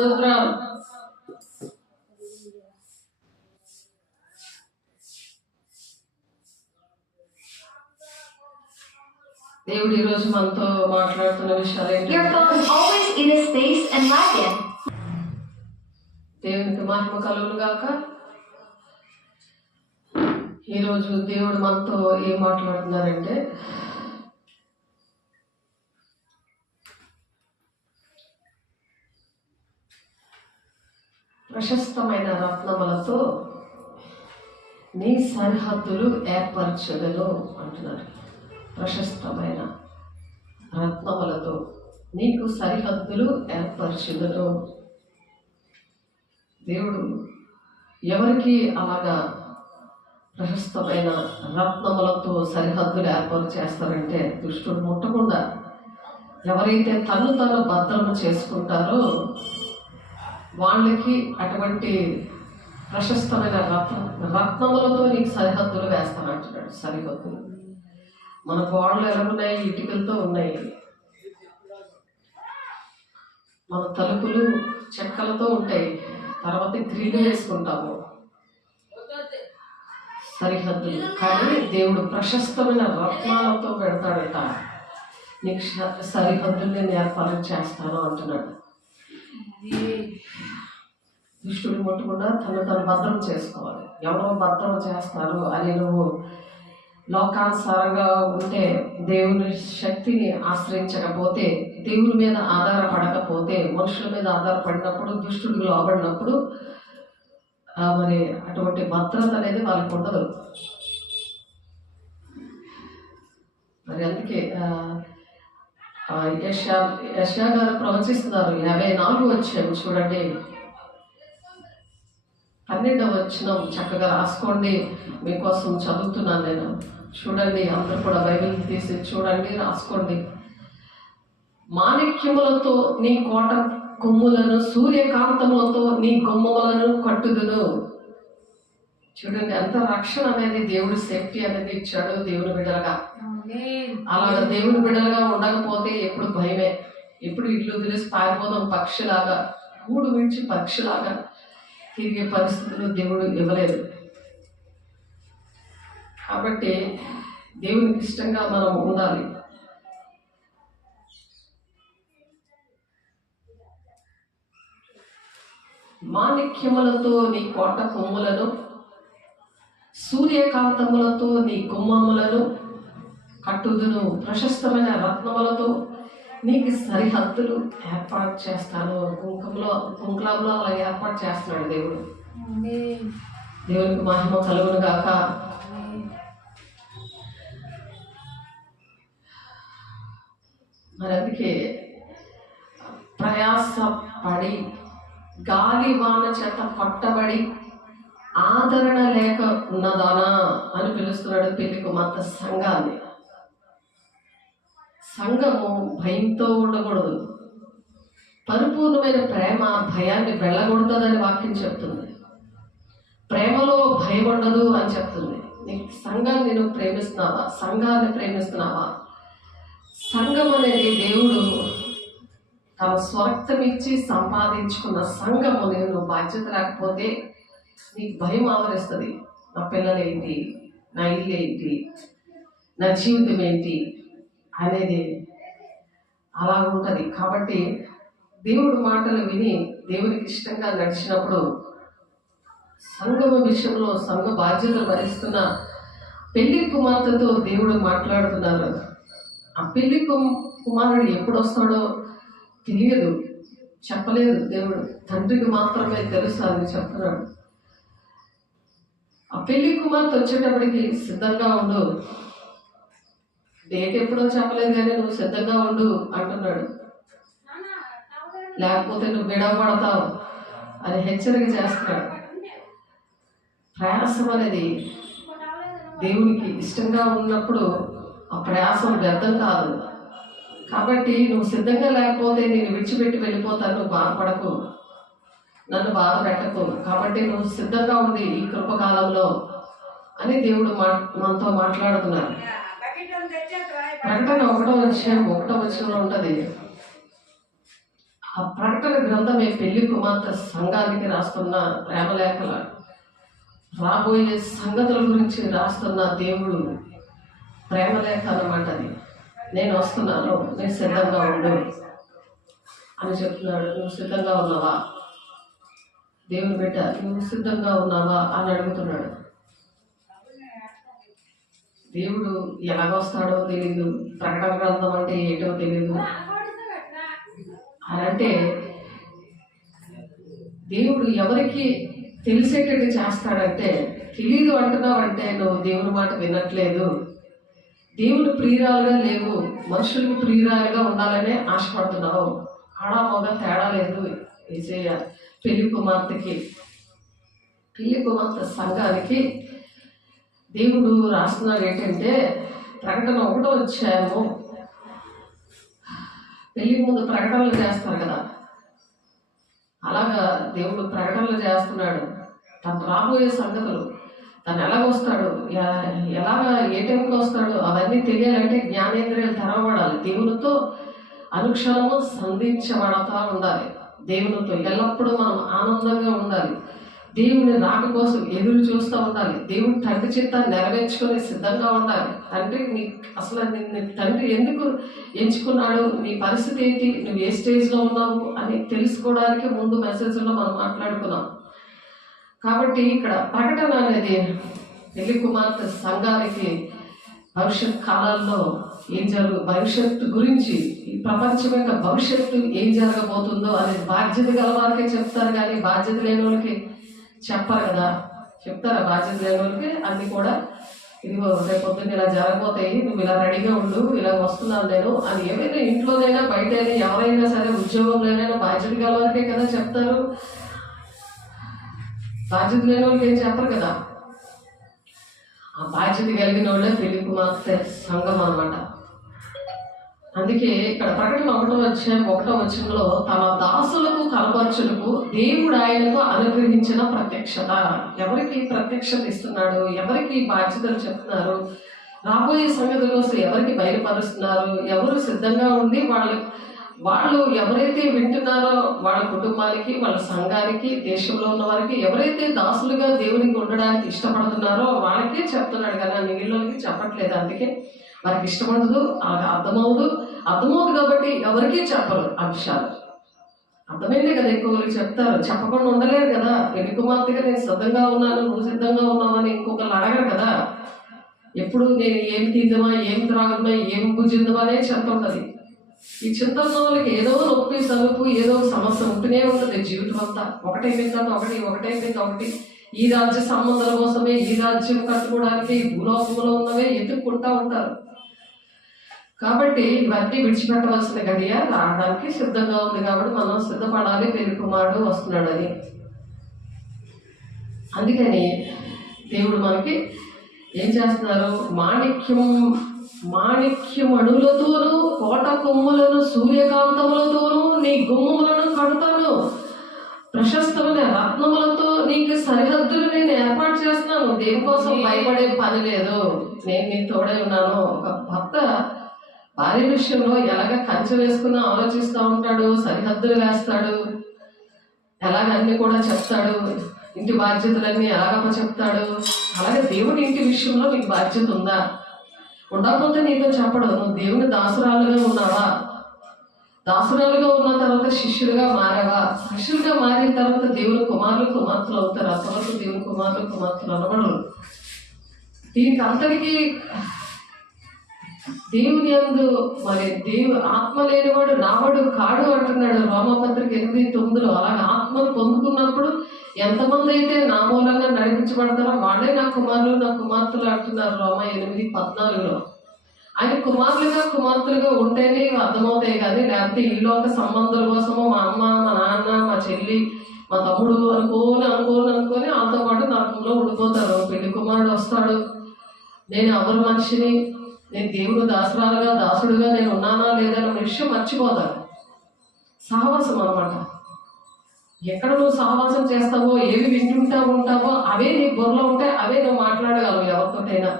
స్తోత్రం. దేవుడు ఈ రోజు మనతో మాట్లాడుతున్న విషయాలు ఏంటి? Your phone is always in a space and lagging. దేవునికి మహిమ కలుగును గాక. ఈరోజు దేవుడు మనతో ఏం మాట్లాడుతున్నారంటే, ప్రశస్తమైన రత్నములతో నీ సరిహద్దులు ఏర్పరచగను అంటున్నారు. ప్రశస్తమైన రత్నములతో నీకు సరిహద్దులు ఏర్పరచగను. దేవుడు ఎవరికి అలాగా ప్రశస్తమైన రత్నములతో సరిహద్దులు ఏర్పాటు చేస్తారంటే, దుష్టుడు ముట్టకుండా ఎవరైతే తను భద్రం చేసుకుంటారో వాళ్ళకి అటువంటి ప్రశస్తమైన రత్నములతో నీకు సరిహద్దులు వేస్తానంటున్నాడు. సరిహద్దులు మన గోడలు ఎలా ఉన్నాయి? ఇటుకలతో ఉన్నాయి. మన తలుపులు చెక్కలతో ఉంటాయి. తర్వాత గ్రిల్ వేసుకుంటాము, సరిహద్దులు. కానీ దేవుడు ప్రశస్తమైన రత్నాలతో పెడతాడట. నీకు సరిహద్దులు నేను ఏర్పాటు చేస్తాను అంటున్నాడు. దుష్టుడు ముట్టకుండా తను భద్రం చేసుకోవాలి. ఎవరో భద్రం చేస్తారు అని నువ్వు లోకానుసారంగా ఉంటే, దేవుని శక్తిని ఆశ్రయించకపోతే, దేవుని మీద ఆధారపడకపోతే, మనుషుల మీద ఆధారపడినప్పుడు, దుష్టుడికి లోబడినప్పుడు మరి అటువంటి భద్రత అనేది వాళ్ళకు ఉండదు. మరి అందుకే యెషయా గారు ప్రవచిస్తున్నారు. 54 వచ్చాము చూడండి, 12వ వచనం చక్కగా రాసుకోండి. మీకోసం చదువుతున్నాను నేను. చూడండి, అందరూ కూడా బైబిల్ తీసి చూడండి, రాసుకోండి. మాణిక్యములతో నీ కోట కొమ్ములను, సూర్యకాంతములతో నీ గుమ్మములను కట్టుదును. చూడండి, ఎంత రక్షణ అనేది, దేవుడు సేఫ్టీ అనేది ఇచ్చాడు దేవుని బిడ్డలుగా. అలాగా దేవుని బిడ్డలుగా ఉండకపోతే ఎప్పుడు భయమే. ఎప్పుడు ఇల్లు తెలిసి పారిపోదాం పక్షిలాగా, గూడు విడిచి పక్షిలాగా తిరిగే పరిస్థితులు దేవుడు ఇవ్వలేదు. కాబట్టి దేవునికి ఇష్టంగా మనం ఉండాలి. మాణిక్యములతో నీ కోట కొమ్ములను, సూర్యకాంతములతో నీ గుమ్మములను కట్టుదును. ప్రశస్తమైన రత్నములతో నీకు సరిహద్దులు ఏర్పాటు చేస్తాను. కుంకులంలో అలా ఏర్పాటు చేస్తున్నాడు దేవుడు. దేవునికి మహిమ కలుగును గాక. మరి అందుకే ప్రయాస పడి గాలి వాన చేత పట్టబడి ఆదరణ లేక ఉన్నదానా అని పిలుస్తున్నాడు పెళ్లి కుమార్తె సంఘాన్ని. సంఘము భయంతో ఉండకూడదు. పరిపూర్ణమైన ప్రేమ భయాన్ని వెళ్ళగొడుతుందని వాక్యం చెప్తుంది. ప్రేమలో భయం ఉండదు అని చెప్తుంది. నీకు సంఘాన్ని నువ్వు ప్రేమిస్తున్నావా? సంఘాన్ని ప్రేమిస్తున్నావా? సంఘం అనేది దేవుడు తన స్వరక్తం ఇచ్చి సంపాదించుకున్న సంఘము. నువ్వు బాధ్యత లేకపోతే నీకు భయం ఆవరిస్తుంది. నా పిల్లలు ఏంటి, నా ఇల్లు ఏంటి, నా జీవితం ఏంటి అనేది అలా ఉంటుంది. కాబట్టి దేవుడు మాటలు విని దేవునికి ఇష్టంగా నడిచినప్పుడు, సంఘము విషయంలో సంఘ బాధ్యతలు భరిస్తున్న పెళ్లి కుమార్తెతో దేవుడు మాట్లాడుతున్నారు. ఆ పెళ్లి కుమారుడు ఎప్పుడు వస్తాడో తెలియదు, చెప్పలేదు దేవుడు. తండ్రికి మాత్రమే తెలుసు అని చెప్తున్నాడు. ఆ పెళ్లి కుమార్తె వచ్చేటప్పటికి సిద్ధంగా ఉండు. డేట్ ఎప్పుడో చెప్పలేదు కానీ నువ్వు సిద్ధంగా ఉండు అంటున్నాడు. లేకపోతే నువ్వు విడవబడతావు అని హెచ్చరిక చేస్తున్నాడు. ప్రయాసం అనేది దేవునికి ఇష్టంగా ఉన్నప్పుడు ఆ ప్రయాసం వ్యర్థం కాదు. కాబట్టి నువ్వు సిద్ధంగా లేకపోతే నేను విడిచిపెట్టి వెళ్ళిపోతాను, నువ్వు బాధపడకు, నన్ను బాధ పెట్టకు. కాబట్టి నువ్వు సిద్ధంగా ఉండి ఈ కృపకాలంలో అని దేవుడు మనతో మాట్లాడుతున్నారు. ప్రకటన 1వ అధ్యాయం 1వ వచనంలో ఉంటుంది. ఆ ప్రకటన గ్రంథమే పెళ్లి కుమార్తె సంఘానికి రాస్తున్న ప్రేమలేఖల, రాబోయే సంగతుల గురించి రాస్తున్న దేవుడు ప్రేమలేఖ అన్నమాట. అది నేను వస్తున్నాను, నేను సిద్ధంగా ఉండు అని చెప్తున్నాడు. నువ్వు సిద్ధంగా ఉన్నావా? దేవుని బిడ్డ, నువ్వు సిద్ధంగా ఉన్నావా అని అడుగుతున్నాడు. దేవుడు ఎలాగొస్తాడో తెలీదు, ప్రకటన గ్రంథం అంటే ఏంటో తెలీదు అని అంటే దేవుడు ఎవరికి తెలిసేటట్టు చేస్తాడంటే, తెలీదు అంటున్నావు అంటే నువ్వు దేవుని మాట వినట్లేదు, దేవుని ప్రియురాలుగా లేవు, మనుషులకు ప్రియురాలుగా ఉండాలనే ఆశపడుతున్నావు. ఆడా మగ తేడా లేదు. యేసయ్య పెళ్లి కుమార్తెకి, పెళ్లి కుమార్తె సంఘానికి దేవుడు రాస్తున్నాడు ఏంటంటే, ప్రకటన 1వ అధ్యాయము, పెళ్లి ముందు ప్రకటనలు చేస్తారు కదా, అలాగా దేవుడు ప్రకటనలు చేస్తున్నాడు. తను రాబోయే సంగతులు, తను ఎలాగొస్తాడు, ఎలాగా ఏ టైంకి వస్తాడు అవన్నీ తెలియాలంటే జ్ఞానేంద్రియాలు తెరవబడాలి. దేవునితో అనుక్షణము సంధించబడతా ఉండాలి. దేవునితో ఎల్లప్పుడూ మనం ఆనందంగా ఉండాలి. దేవుని రాక కోసం ఎదురు చూస్తూ ఉండాలి. దేవుని తండ్రి చిత్తాన్ని నెరవేర్చుకొని సిద్ధంగా ఉండాలి. తండ్రి అసలు నిన్ను తండ్రి ఎందుకు ఎంచుకున్నాడు, నీ పరిస్థితి ఏంటి, నువ్వు ఏ స్టేజ్లో ఉన్నావు అని తెలుసుకోవడానికి ముందు మెసేజ్లో మనం మాట్లాడుకున్నాం. కాబట్టి ఇక్కడ ప్రకటన అనేది పెళ్లి కుమార్తె సంఘానికి భవిష్యత్ కాలాల్లో భవిష్యత్తు గురించి, ఈ ప్రపంచం యొక్క భవిష్యత్తు ఏం జరగబోతుందో అనేది బాధ్యత గల వారికే చెప్తారు, కానీ బాధ్యత లేని వాళ్ళకి చెప్పరు కదా. చెప్తారా బాధ్యత లేని వాళ్ళకి? అన్ని కూడా ఇదిగో రేపు పొద్దున్న ఇలా జరగబోతాయి, నువ్వు ఇలా రెడీగా ఉండు, ఇలా వస్తున్నాను నేను అని ఏమైనా ఇంట్లోనైనా బయటైనా ఎవరైనా సరే ఉద్యోగంలోనైనా బాధ్యత గల వారికే కదా చెప్తారు. బాధ్యత లేని వాళ్ళకి ఏం చెప్పరు కదా. ఆ బాధ్యత కలిగిన వాళ్ళే పెళ్లి కుమార్తె సంఘం అన్నమాట. అందుకే ఇక్కడ ప్రకటన 1వ అధ్యాయం 1వ వచనంలో, తన దాసులకు కనపరచులకు దేవుడు ఆయనకు అనుగ్రహించిన ప్రత్యక్షత. ఎవరికి ప్రత్యక్షత ఇస్తున్నాడు, ఎవరికి బాధ్యతలు చెప్తున్నారు, రాబోయే సంగతుల కోసం ఎవరికి బయలుపరుస్తున్నారు, ఎవరు సిద్ధంగా ఉండి వాళ్ళు ఎవరైతే వింటున్నారో వాళ్ళ కుటుంబానికి, వాళ్ళ సంఘానికి, దేశంలో ఉన్న వారికి, ఎవరైతే దాసులుగా దేవునికి ఉండడానికి ఇష్టపడుతున్నారో వాళ్ళకే చెప్తున్నాడు కదా, మిగిలినోళ్ళకి చెప్పట్లేదు. అందుకే వారికి ఇష్టపడదు, అర్థమవుదు కాబట్టి ఎవరికీ చెప్పరు ఆ విషయాలు. అర్థమైందే కదా, ఎక్కువకి చెప్తారు, చెప్పకుండా ఉండలేరు కదా. పెళ్లి కుమార్తెగా నేను సిద్ధంగా ఉన్నాను, నువ్వు సిద్ధంగా ఉన్నావని ఇంకొకరు అడగరు కదా. ఎప్పుడు నేను ఏం తిందమా, ఏం త్రాగదమా, ఏం భుజిందమా అనే చెప్తుంటది. ఈ చింత ఉన్న వాళ్ళకి ఏదో నొప్పి సలుపు ఏదో సమస్య ఉంటూనే ఉంటుంది జీవితం అంతా. ఒకటైపోయిందా ఒకటి ఈ రాజ్య సంబంధాల కోసమే, ఈ రాజ్యం కట్టుకోవడానికి భూలోకంలో ఉన్నవే ఎత్తుక్కుంటా ఉంటారు. కాబట్టి ఇవన్నీ విడిచిపెట్టవలసిన గడియ రావడానికి సిద్ధంగా ఉంది. కాబట్టి మనం సిద్ధపడాలి, పెళ్లి కుమారుడు వస్తున్నాడని. అందుకని దేవుడు మనకి ఏం చేస్తున్నారు, మాణిక్యమణులతోనూ కోట కొమ్ములను సూర్యకాంతములతోనూ నీ గుమ్మములను కడతాను, ప్రశస్తమైన రత్నములతో నీకు సరిహద్దులు నేను ఏర్పాటు చేస్తున్నాను. దేనికోసం భయపడే పని లేదు, నేను నీ తోడే ఉన్నాను. ఒక భర్త భార్య విషయంలో ఎలాగ కంచె వేసుకున్నా ఆలోచిస్తూ ఉంటాడు, సరిహద్దులు వేస్తాడు, ఎలాగ అన్ని కూడా చెప్తాడు, ఇంటి బాధ్యతలన్నీ ఎలాగప్ప చెప్తాడు. అలాగే దేవుడి ఇంటి విషయంలో నీకు బాధ్యత ఉందా? ఉండకపోతే నీతో చెప్పడు. నువ్వు దేవుని దాసురాలుగా ఉన్నావా? దాసురాలుగా ఉన్న తర్వాత శిష్యులుగా మారావా? శిష్యులుగా మారిన తర్వాత దేవుని కుమార్తెలు అవుతారు. అంతవరకు దేవుని కుమార్తెలు అనబడరు. దీనికి అంతటికీ దేవుని యందు మరి ఆత్మ లేనివాడు నావాడు కాడు అంటున్నాడు రోమాపత్రిక 8:9. అలాగే ఆత్మను పొందుకున్నప్పుడు ఎంతమంది అయితే నా మూలంగా నడిపించబడతారో వాళ్ళే నా కుమార్తెలు అంటున్నారు రోమా 8:14. ఆయన కుమార్తెలుగా ఉంటేనే అర్థమవుతాయి, కానీ లేకపోతే ఈ లోక సంబంధాల కోసమో మా అమ్మ, మా నాన్న, మా చెల్లి, మా తమ్ముడు అనుకోని వాళ్ళతో పాటు నరకంలో ఉండిపోతారు. పెళ్లి కుమారుడు వస్తాడు, నేను ఎవరు మనిషిని, నేను దేవుడు దాసుడుగా నేను ఉన్నానా లేదా అన్న విషయం మర్చిపోతాను. సహవాసం అన్నమాట. ఎక్కడ నువ్వు సహవాసం చేస్తావో, ఏవి ఉంటావో అవే నీ బుర్రలో ఉంటే అవే నువ్వు మాట్లాడగలవు ఎవరితోటైనా.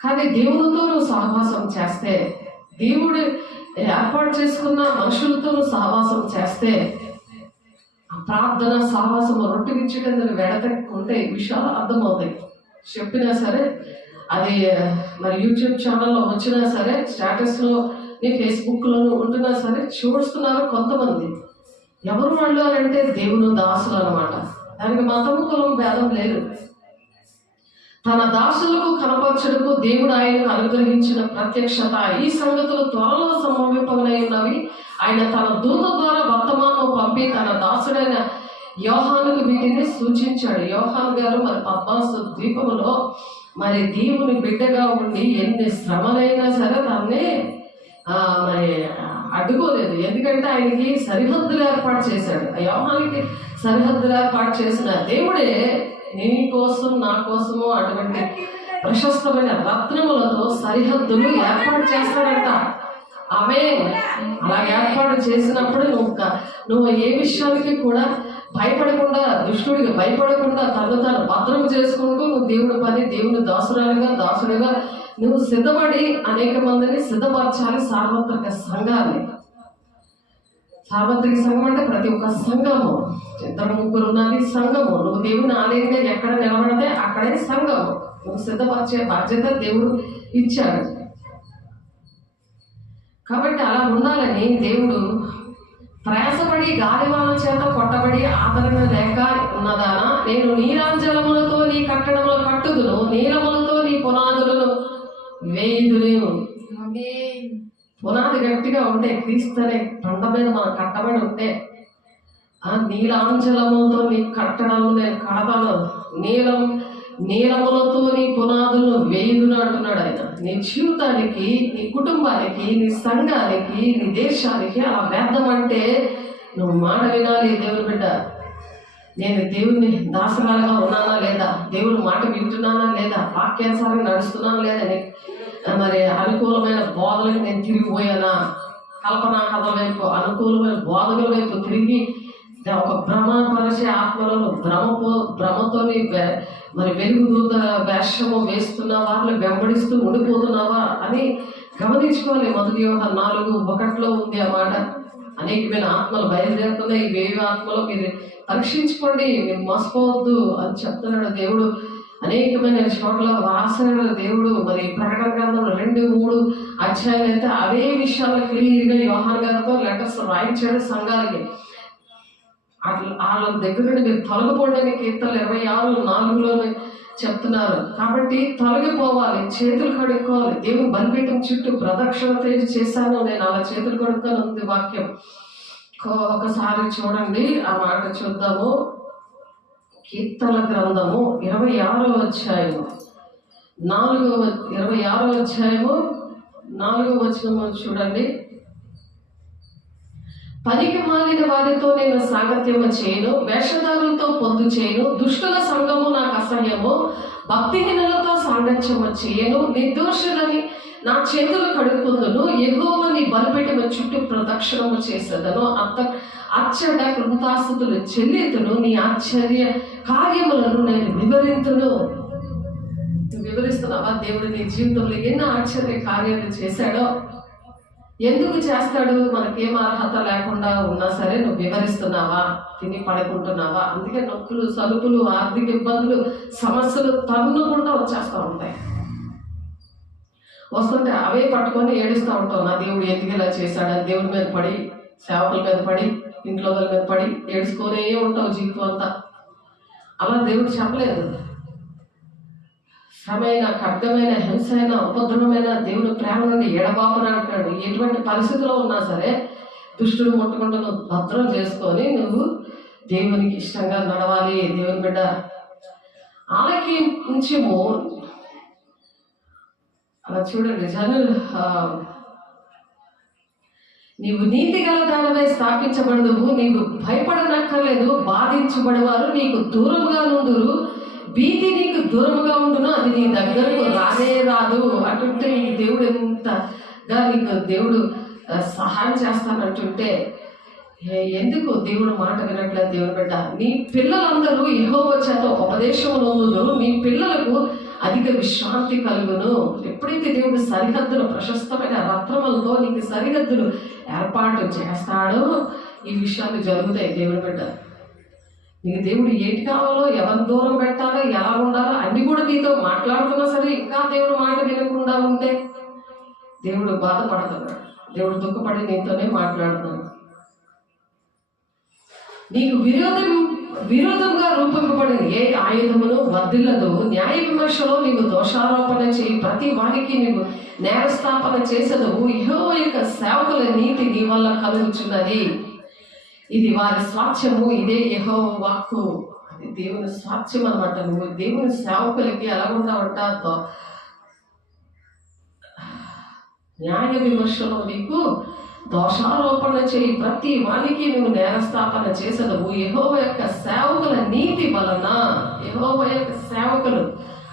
కానీ దేవునితో నువ్వు సహవాసం చేస్తే, దేవుడు ఏర్పాటు చేసుకున్న మనుషులతో సహవాసం చేస్తే ఆ ప్రార్థన సహవాసము రొట్టె విచ్చేటందుకు వెడతెక్కుంటే ఈ విషయాలు అర్థమవుతాయి. చెప్పినా సరే అది మరి యూట్యూబ్ ఛానల్లో వచ్చినా సరే, స్టేటస్లో ఫేస్బుక్లోనూ ఉంటున్నా సరే చూస్తున్నారు కొంతమంది. ఎవరు వాళ్ళు అని అంటే దేవుని దాసులు అనమాట. దానికి మతము కులం భేదం లేదు. తన దాసులకు కనపరచుటకు దేవుడు ఆయనకు అనుగ్రహించిన ప్రత్యక్షత ఈ సంగతులు త్వరలో సంభవింపనై ఉన్నవి. ఆయన తన దూత ద్వారా వర్తమానం పంపి తన దాసుడైన యోహానుకు వీటిని సూచించాడు. యోహాను గారు మరి పద్మాసు ద్వీపములో మరి దేవుని బిడ్డగా ఉండి ఎన్ని శ్రమలైనా సరే తనని మరి అడ్డుకోలేదు. ఎందుకంటే ఆయనకి సరిహద్దులు ఏర్పాటు చేశాడు. ఆ యోహానికి సరిహద్దులు ఏర్పాటు చేసిన దేవుడే నీ కోసం నా కోసము అటువంటి ప్రశస్తమైన రత్నములతో సరిహద్దులు ఏర్పాటు చేస్తాడంట. ఆమె అలా ఏర్పాటు చేసినప్పుడు నువ్వు ఏ విషయానికి కూడా భయపడకుండా, దుష్టుడికి భయపడకుండా తను భద్రం చేసుకుంటూ నువ్వు దేవుడి పని, దేవుని దాసుడిగా నువ్వు సిద్ధపడి అనేక మందిని సిద్ధపరచాలి. సార్వత్రిక సంఘాన్ని, సార్వత్రిక సంఘం అంటే ప్రతి ఒక్క సంఘము, ఇద్దరు ముగ్గురు ఉన్నది సంఘము. నువ్వు దేవుని ఆలయంగా ఎక్కడ నిలబడితే అక్కడే సంఘము. నువ్వు సిద్ధపరిచే బాధ్యత దేవుడు ఇచ్చాడు. కాబట్టి అలా ఉండాలని దేవుడు ప్రయాసపడి గాలివాన చేత కొట్టబడి ఆదరణ లేక ఉన్నదానా, నేను నీరాంజలములతో నీ కట్టడములు కట్టుదును, నీలములతో నీ పునాదులను వేయుదును. పునాది గట్టిగా ఉంటే, క్రీస్తు అనే బండ మీద మనం కట్టబడి ఉంటే, ఆ నీలాంజలములతో నీ కట్టడము నేను కడతాను, నీలములతో నీ పునాదులను వేయుదును అంటున్నాడు ఆయన. నీ జీవితానికి, నీ కుటుంబానికి, నీ సంఘానికి, నీ దేశానికి అలా వేద్దామంటే నువ్వు మాట వినాలి. దేవుని బిడ్డ, నేను దేవుని దాసరాలుగా ఉన్నానా లేదా, దేవుని మాట వింటున్నానా లేదా, వాక్యానుసారంగా నడుస్తున్నానా లేదా, మరి అనుకూలమైన బోధలకు నేను తిరిగిపోయానా, కల్పనా కథల వైపు, అనుకూలమైన బోధకుల వైపు తిరిగి ఒక భ్రమపరిచే ఆత్మలను భ్రమతో మరి వెలుగుదూత వేషము వేస్తున్న వారిని వెంబడిస్తూ ఉండిపోతున్నావా అని గమనించుకోవాలి. మొదటి యోహాను 4:1 ఉంది ఆ మాట. అనేకమైన ఆత్మలు బయలుదేరుతున్నాయి. వేవి ఆత్మలు మీరు పరీక్షించుకోండి, మీరు మోసపోవద్దు అని చెప్తున్నాడు దేవుడు. అనేకమైన చోట్ల రాశాడు దేవుడు. మరి ప్రకటన గ్రంథంలో 2-3 అధ్యాయాలు అయితే అవే విషయాలు క్లియర్గా యోహాను గారితో లెటర్స్ రాయించాడు సంఘాలకి. వాళ్ళ దగ్గర నుండి మీరు తొలగిపోండి కీర్తనలు 26:4 చెప్తున్నారు. కాబట్టి తొలగిపోవాలి, చేతులు కడుక్కోవాలి. దేవుని బలిపీఠం చుట్టూ ప్రదక్షిణ చేశాను నేను, అలా చేతులు కడుక్కొని ఉంది వాక్యం. ఒకసారి చూడండి, ఆ మాట చూద్దాము. కీర్తనల గ్రంథము 26వ అధ్యాయము 26వ అధ్యాయము 4వ వచనము చూడండి. పనికి మాలిన వారితో నేను సాంగత్యము చేయను, వేషధారులతో పొందు చేయను, దుష్టుల సంఘము నాకు అసహ్యము, భక్తిహీనులతో సాంగత్యము చేయను, నిర్దోషులని నా చేతులు కడుక్కుందును, యెహోవా నీ బలిపీఠం చుట్టూ ప్రదక్షిణము చేసేదను, అచ్చట కృతాస్తుతులు చెల్లితును, నీ ఆశ్చర్య కార్యములను నేను వివరింతును. వివరిస్తున్నావా? దేవుడు నీ జీవితంలో ఎన్నో ఆశ్చర్య కార్యాలు చేశాడో, ఎందుకు చేస్తాడు, మనకేం అర్హత లేకుండా ఉన్నా సరే నువ్వు వివరిస్తున్నావా? తిని పడుకుంటున్నావా? అందుకే నొప్పులు, సలుపులు, ఆర్థిక ఇబ్బందులు, సమస్యలు తన్నుకుంటూ వచ్చేస్తూ ఉంటాయి. వస్తుంటే అవే పట్టుకొని ఏడుస్తూ ఉంటావు. నా దేవుడు ఎందుకు ఇలా చేశాడని దేవుడి మీద పడి, సేవకుల మీద పడి, ఇంట్లో వాళ్ళ మీద పడి ఏడుచుకొనే ఉంటావు జీవితం అంతా. అలా దేవుడు చెప్పలేదు. శ్రమైన, ఖడ్గమైన, హింసైన, ఉపద్రవమైన దేవుని ప్రేమ నుండి ఎడబాపున అంటాడు. ఎటువంటి పరిస్థితిలో ఉన్నా సరే దుష్టుడు ముట్టకుండా నువ్వు భద్రం చేసుకొని నువ్వు దేవునికి ఇష్టంగా నడవాలి. దేవుని బిడ్డ ఆలకించము. అలా చూడండి, నీవు నీతి గల దానిపై స్థాపించబడదు, నీవు భయపడనక్కర్లేదు, బాధించబడేవారు నీకు దూరంగా నుందురు, భీతి నీకు దూరముగా ఉండును, అది నీ దగ్గరకు రానే రాదు. అటుంటే దేవుడు ఎంతగా నీకు దేవుడు సహాయం చేస్తానంటుంటే ఎందుకు దేవుడు మాట వినట్లేదు? దేవుడు బిడ్డ, నీ పిల్లలందరూ యెహోవా చేత ఉపదేశం నొందుదురు, నీ పిల్లలకు అధిక విశ్రాంతి కలుగును. ఎప్పుడైతే దేవుడు సరిహద్దులు ప్రశస్తమైన రత్నములతో నీకు సరిహద్దులు ఏర్పాటు చేస్తాడో ఈ విషయాలు జరుగుతాయి. దేవుని బిడ్డ, నీకు దేవుడు ఏంటి కావాలో, ఎవరి దూరం పెట్టాలో, ఎలా ఉండాలో అన్ని కూడా నీతో మాట్లాడుతున్నా సరే ఇంకా దేవుడు మాట వినకుండా ఉంటే దేవుడు బాధపడుతున్నాడు. దేవుడు దుఃఖపడి నీతోనే మాట్లాడుతున్నాడు. నీకు విరోధంగా రూపొందబడిన ఏ ఆయుధమును వర్ధిల్లదు. న్యాయ విమర్శలో నీవు దోషారోపణ చేయి ప్రతి వారికి నీవు నేరస్థాపన చేసేదవు. యెహోవా యొక్క సేవకుల నీతి నీ వల్ల కలుగుచున్నది. ఇది వారి స్వాస్థ్యము. ఇదే యెహోవా వాక్కు. అది దేవుని స్వాస్థ్యం అనమాట. నువ్వు దేవుని సేవకులకి ఎలా ఉంటావంట, న్యాయ విమర్శలో నీకు దోషారోపణ చేయి ప్రతి వానికి నువ్వు నేరస్థాపన చేసేదవు. యెహోవా యొక్క సేవకుల నీతి వలన, యెహోవా యొక్క సేవకులు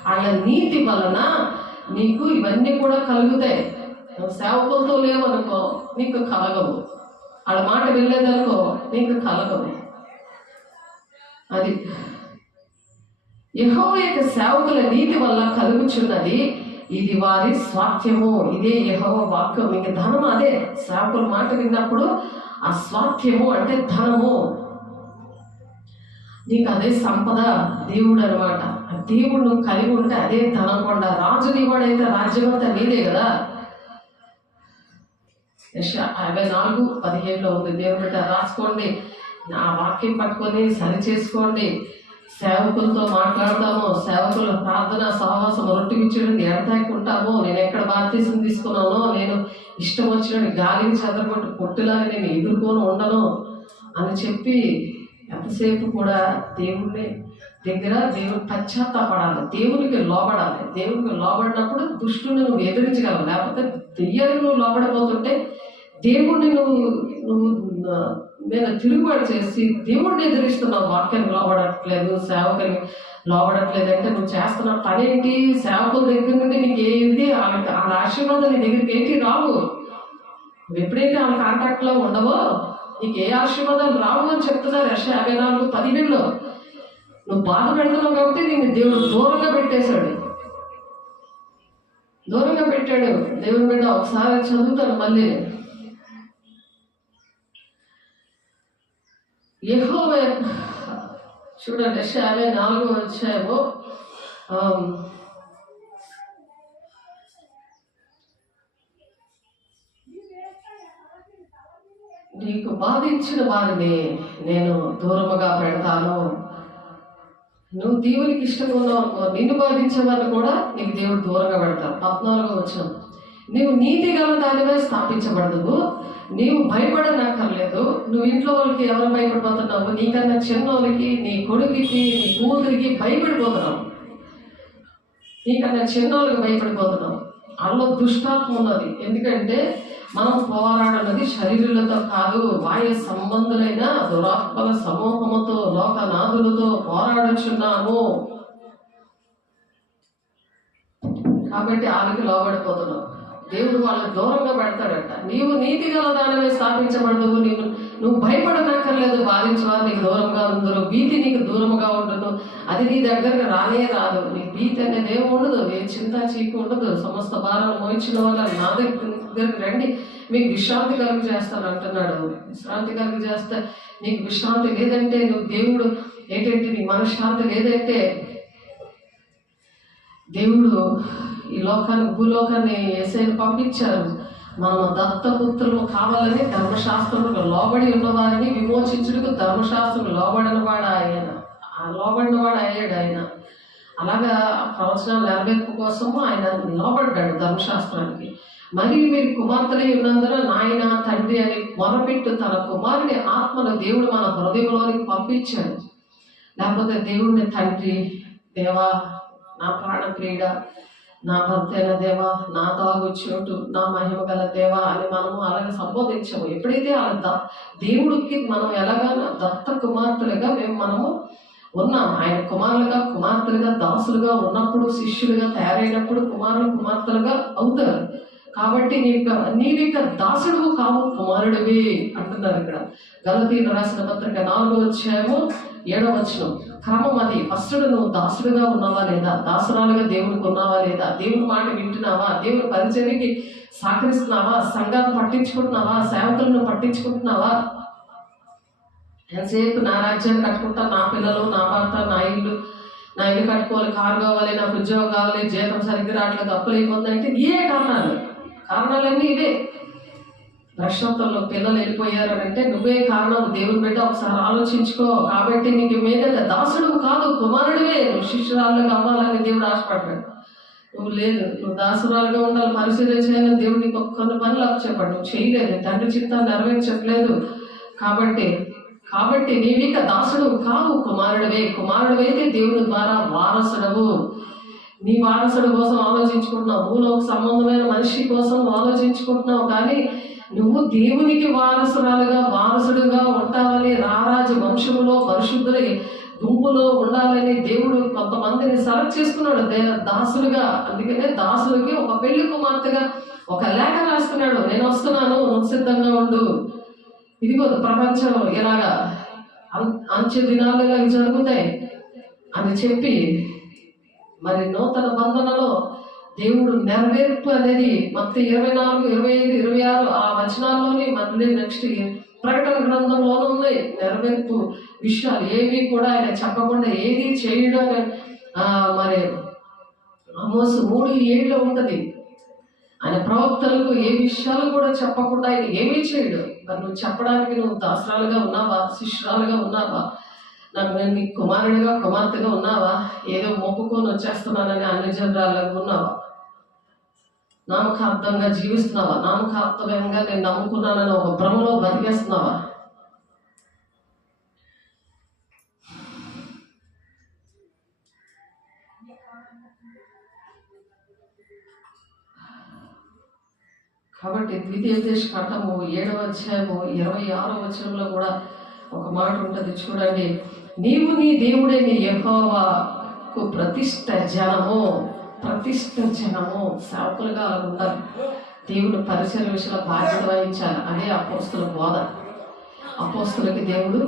వాళ్ళ నీతి వలన నీకు ఇవన్నీ కూడా కలుగుతాయి. నువ్వు సేవకులతో లేవనుకో నీకు కలగవు. వాళ్ళ మాట వెళ్ళేదనుకో నీకు కలగవు. అది యెహోవా యొక్క సేవకుల నీతి వల్ల కలుగుచున్నది. ఇది వారి స్వాస్థ్యము. ఇదే యెహోవా వాక్కు. మీకు ధనం అదే. సేవకుల మాట విన్నప్పుడు ఆ స్వాస్థ్యము అంటే ధనము. నీకు అదే సంపద, దేవుడు అనమాట. దేవుడు నువ్వు కలిగి ఉంటే అదే ధనం కొండ. రాజు నీవాడైతే రాజ్యం అంతా నీదే కదా. యెషయా 54:15 ఉంది. దేవుడు బిడ్డ రాసుకోండి, ఆ వాక్యం పట్టుకొని సరి చేసుకోండి. సేవకులతో మాట్లాడతాము, సేవకుల ప్రార్థన సహవాసం రొట్టె విచ్చడం ఎడతాకుంటాము. నేను ఎక్కడ బాప్తీసం తీసుకున్నానో, నేను ఇష్టం వచ్చినట్టు గాలిని చదరగొట్టు పొట్టులాగా నేను ఎదుర్కొని ఉండను అని చెప్పి ఎంతసేపు కూడా దేవుని దగ్గర దేవుడు పశ్చాత్తాపడాలి, దేవునికి లోబడాలి. దేవునికి లోబడినప్పుడు దుష్టుని నువ్వు ఎదిరించగలవు. లేకపోతే దెయ్యానికి నువ్వు లోబడిపోతుంటే దేవుడిని నువ్వు మీద తిరుగుబాటు చేసి దేవుడిని ఎదిరిస్తున్నావు. వాక్యానికి లోబడట్లేదు, సేవకుని లోబడట్లేదు అంటే నువ్వు చేస్తున్న పని ఏంటి? సేవకుల దగ్గర నుండి నీకు ఏంటి? వాళ్ళ ఆశీర్వాదం నీ దగ్గరికి ఏంటి రావు. నువ్వు ఎప్పుడైతే వాళ్ళ కాంటాక్ట్లో ఉండవో నీకు ఏ ఆశీర్వాదాలు రావు అని చెప్తున్నారు. యెషయా 54:15 నువ్వు బాధ పెడుతున్నావు కాబట్టి నిన్ను దేవుడు దూరంగా పెట్టేశాడు, దూరంగా పెట్టాడు. దేవుని బిడ్డ ఒకసారి చదువుతాను మళ్ళీ. యెహోవా చూడండి, యెషయా 54 నీకు బాధించిన వారిని నేను దూరముగా పెడతాను. నువ్వు దేవునికి ఇష్టంగా ఉన్నావు అనుకో, నిన్ను బాధించే వారిని కూడా నీకు దేవుడు దూరంగా పెడతాడు. 14 నీవు నీతి గల దానివే స్థాపించబడదు. నీవు భయపడనక్కర్లేదు. నువ్వు ఇంట్లో వాళ్ళకి ఎవరు భయపడిపోతున్నావు? నీకన్నా చిన్నోళ్ళకి, నీ కొడుకుకి, నీ కూతురికి భయపడిపోతున్నావు. నీకన్నా చిన్నోళ్ళకి భయపడిపోతున్నావు. వాళ్ళలో దుష్టాత్మ ఉన్నది. ఎందుకంటే మనం పోరాడన్నది శరీరులతో కాదు, బాహ్య సంబంధులైన దురాత్మల సమూహముతో, లోకనాథులతో పోరాడుచున్నాము. కాబట్టి వాళ్ళకి లోబడిపోతున్నావు. దేవుడు వాళ్ళని దూరంగా పెడతాడట. నీవు నీతి గల దానివే స్థాపించబడదు. నువ్వు భయపడనక్కర్లేదు. బాధించేవారు నీకు దూరంగా ఉందరు, భీతి నీకు దూరంగా ఉండదు. అది నీ దగ్గరకు రానే రాదు. నీకు భీతి అనేది ఏమి ఉండదు, ఏ చింత చీకు ఉండదు. సమస్త భారాలు మోయించిన వల్ల నా దగ్గరికి రండి, మీకు విశ్రాంతి కలుగు చేస్తాను అంటున్నాడు. విశ్రాంతి కలుగు చేస్తే నీకు విశ్రాంతి లేదంటే, నువ్వు దేవుడు ఏంటంటే నీకు మనశ్శాంతి లేదంటే, దేవుడు ఈ లోకానికి, భూలోకాన్ని యేసయ్యను పంపించారు. మనం దత్తపుత్రులు కావాలని ధర్మశాస్త్రములకు లోబడి ఉన్నవారిని విమోచించుటకు ధర్మశాస్త్రం లోబడిన వాడు ఆయన, లోబడిన వాడు అయ్యాడు ఆయన. అలాగా ప్రవచనాలు నెరవేర్పు కోసము ఆయన లోబడ్డాడు ధర్మశాస్త్రానికి. మరియు మీరు కుమార్తెలై ఉన్నందున నాయన తండ్రి అని మొరపెట్టు తన కుమారుని ఆత్మను దేవుడు మన హృదయంలోనికి పంపించాడు. లేకపోతే దేవుడిని తండ్రి, దేవా, నా ప్రాణ క్రీడ, నా భర్తైన దేవా, నా తాగు చోటు, నా మహిమ గల దేవా అని మనము అలాగే సంబోధించాము. ఎప్పుడైతే దేవుడికి మనం ఎలాగైనా దత్త కుమార్తెలుగా మనము ఉన్నాం. ఆయన కుమారులుగా, కుమార్తెలుగా, దాసులుగా ఉన్నప్పుడు, శిష్యులుగా తయారైనప్పుడు కుమారులు కుమార్తెలుగా అవుతారు. కాబట్టి నీవిక దాసుడు కావు కుమారుడివి అంటున్నారు ఇక్కడ. గలతీయులకు రాసిన పత్రిక 4వ అధ్యాయము 7వ వచనం. క్రమం అది. ఫస్ట్ నువ్వు దాసుడుగా ఉన్నావా లేదా, దాసురాలుగా దేవునికి ఉన్నావా లేదా, దేవుని మాట వింటున్నావా, దేవుని పరిచర్యకి సహకరిస్తున్నావా, సంఘాన్ని పట్టించుకుంటున్నావా, సేవకులను పట్టించుకుంటున్నావా? ఎంతసేపు నా రాజ్యాన్ని కట్టుకుంటా, నా పిల్లలు, నా భర్త, నా ఇల్లు కట్టుకోవాలి, కారు కావాలి, నాకు ఉద్యోగం కావాలి, జీతం సరిగ్గా రావట్లేదు, అప్పులు అయిపోతుందంటే ఏ కారణాలన్నీ ఇవే. దర్శనత్వంలో పిల్లలు వెళ్ళిపోయారు అంటే నువ్వే కారణం. దేవుని బిడ్డ ఒకసారి ఆలోచించుకో. కాబట్టి నీకు మీదట దాసుడు కాదు కుమారుడివే. నువ్వు శిష్యురాలుగా అవ్వాలని దేవుడు ఆశపడ్డాడు. నువ్వు లేదు, నువ్వు దాసురాలుగా ఉండాలి, పరిశీలన చేయాలని దేవుడు నీకు కొన్ని పనులు చెప్పాడు, నువ్వు చేయలేదు, తండ్రి చిత్తాన్ని నెరవేర్చట్లేదు. కాబట్టి నీవిక దాసుడు కావు కుమారుడివే. కుమారుడివైతే దేవుని ద్వారా వారసుడవు. నీ వారసుడు కోసం ఆలోచించుకుంటున్నావు, భూలోక సంబంధమైన మనిషి కోసం ఆలోచించుకుంటున్నావు, కానీ నువ్వు దేవునికి వారసుడుగా ఉంటావని, రారాజు వంశములో పరిశుద్ధుల గుంపులో ఉండాలని దేవుడు కొంతమందిని సెలెక్ట్ చేసుకున్నాడు దాసులుగా. అందుకనే దాసులకి ఒక పెళ్లి కుమార్తెగా ఒక లేఖ రాస్తున్నాడు, నేను వస్తున్నాను, నువ్వు సిద్ధంగా ఉండు. ఇదిగో ప్రపంచం ఇలాగా అంచె దినాలు ఇలా జరుగుతాయి అని చెప్పి, మరి నూతన బంధనలో దేవుడు నెరవేర్పు అనేది మత్తయి 24, 25, 26 ఆ వచనాల్లోని, మళ్ళీ నెక్స్ట్ ప్రకటన గ్రంథంలోనూ ఉన్నాయి నెరవేర్పు విషయాలు. ఏవి కూడా ఆయన చెప్పకుండా ఏది చేయడం. మరి ఆమోసు 3:7 ఉంటది, ఆయన ప్రవక్తలకు ఏ విషయాలు కూడా చెప్పకుండా ఆయన ఏమీ చేయడు. మరి నువ్వు చెప్పడానికి నువ్వు దాసరాలుగా ఉన్నావా, శిష్యురాలుగా ఉన్నావా, నేను నీ కుమారుడిగా కుమార్తెగా ఉన్నావా, ఏదో మొక్కుకొని వచ్చేస్తున్నానని అన్ని జనరాలుగా ఉన్నావా, నామకార్థంగా జీవిస్తున్నావా, నామకార్థంగా నేను నమ్ముకున్నానని ఒక భ్రమలో బతికేస్తున్నావా? కాబట్టి ద్వితీయోపదేశ కాండము 7వ అధ్యాయము 26వ వచనంలో కూడా ఒక మాట ఉంటుంది చూడండి. నీవు నీ దేవుడే నీ యెహోవాకు ప్రతిష్ఠ జనము. సేవకులుగా అలా ఉండాలి. దేవుని పరిచయ విషయంలో బాధ్యత వహించాలి. అదే అపోస్తుల బోధ. అపోస్తులకి దేవుడు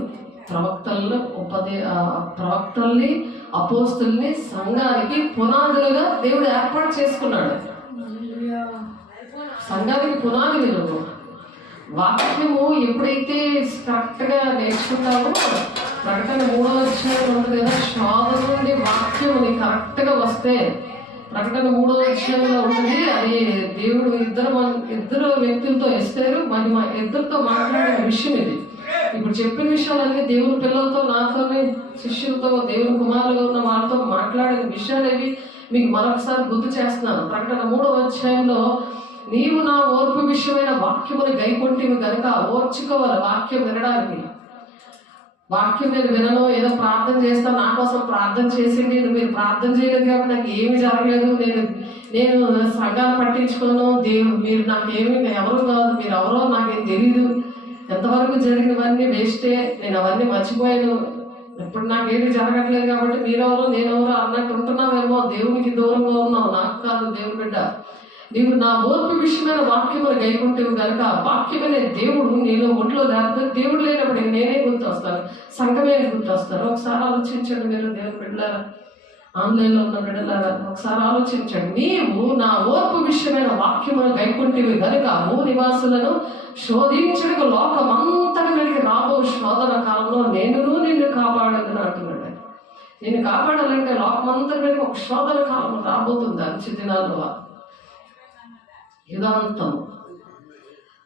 ప్రవక్తల్ని అపోస్తుల్ని సంఘానికి పునాదులుగా దేవుడు ఏర్పాటు చేసుకున్నాడు. సంఘానికి పునాది విలువ. వాక్యము ఎప్పుడైతే కరెక్ట్గా నేర్చుకుంటామో, ప్రకటన 3వ అధ్యాయం ఉంటుంది కదా, శోధన నుండి వాక్యము కరెక్ట్గా వస్తే, ప్రకటన 3వ అధ్యాయంలో ఉంటుంది, అది దేవుడు ఇద్దరు వ్యక్తులతో ఎస్తేరు మహిమ ఇద్దరితో మాట్లాడిన విషయం ఇది. ఇప్పుడు చెప్పిన విషయాలన్నీ దేవుని పిల్లలతో, నాతోనే, శిష్యులతో, దేవుని కుమారులుగా ఉన్న వాళ్ళతో మాట్లాడిన విషయాలు ఇవి మీకు మరొకసారి గుర్తు చేస్తున్నాను. ప్రకటన 3వ అధ్యాయంలో నీవు నా ఓర్పు విషయమైన వాక్యముని గైకొంటివి కనుక ఓర్చుకోవాలి. వాక్యం వినడానికి, వాక్యం నేను వినను, ఏదో ప్రార్థన చేస్తాను, నా కోసం ప్రార్థన చేసింది, మీరు ప్రార్థన చేయలేదు కాబట్టి నాకు ఏమి జరగలేదు, నేను సంఘాన్ని పట్టించుకోను, మీరు నాకేమి ఎవరు కాదు, మీరు ఎవరో నాకేం తెలీదు, ఎంతవరకు జరిగినవన్నీ వేస్టే, నేను అవన్నీ మర్చిపోయాను, ఇప్పుడు నాకేమి జరగట్లేదు కాబట్టి మీరెవరో నేనెవరో అన్నట్టు ఉంటున్నావేమో, దేవునికి దూరంగా ఉన్నావు. నాకు కాదు దేవుని బిడ్డ, నీవు నా ఓర్పు విషయమైన వాక్యములు గైకుంటేవు కనుక వాక్యమనే దేవుడు నీలో ఒంట్లో లేకపోతే దేవుడు లేనప్పుడు నేనే గుర్తొస్తాను, సంఘమే గుర్తొస్తాను. ఒకసారి ఆలోచించండి మీరు దేవుని బిడ్డలారా, ఆన్లైన్లో ఉన్న బిడ్డలారా, ఒకసారి ఆలోచించండి. నీవు నా ఓర్పు విషయమైన వాక్యములు గైకుంటేవి కనుక భూ నివాసులను శోధించడానికి లోకమంతటికి రాబో శోధన కాలంలో నిన్ను కాపాడదని అంటున్నాడు. నిన్ను కాపాడాలంటే లోకమంతటికి ఒక శోధన కాలం రాబోతుంది. అంచె దినాల్లో యుగాంతం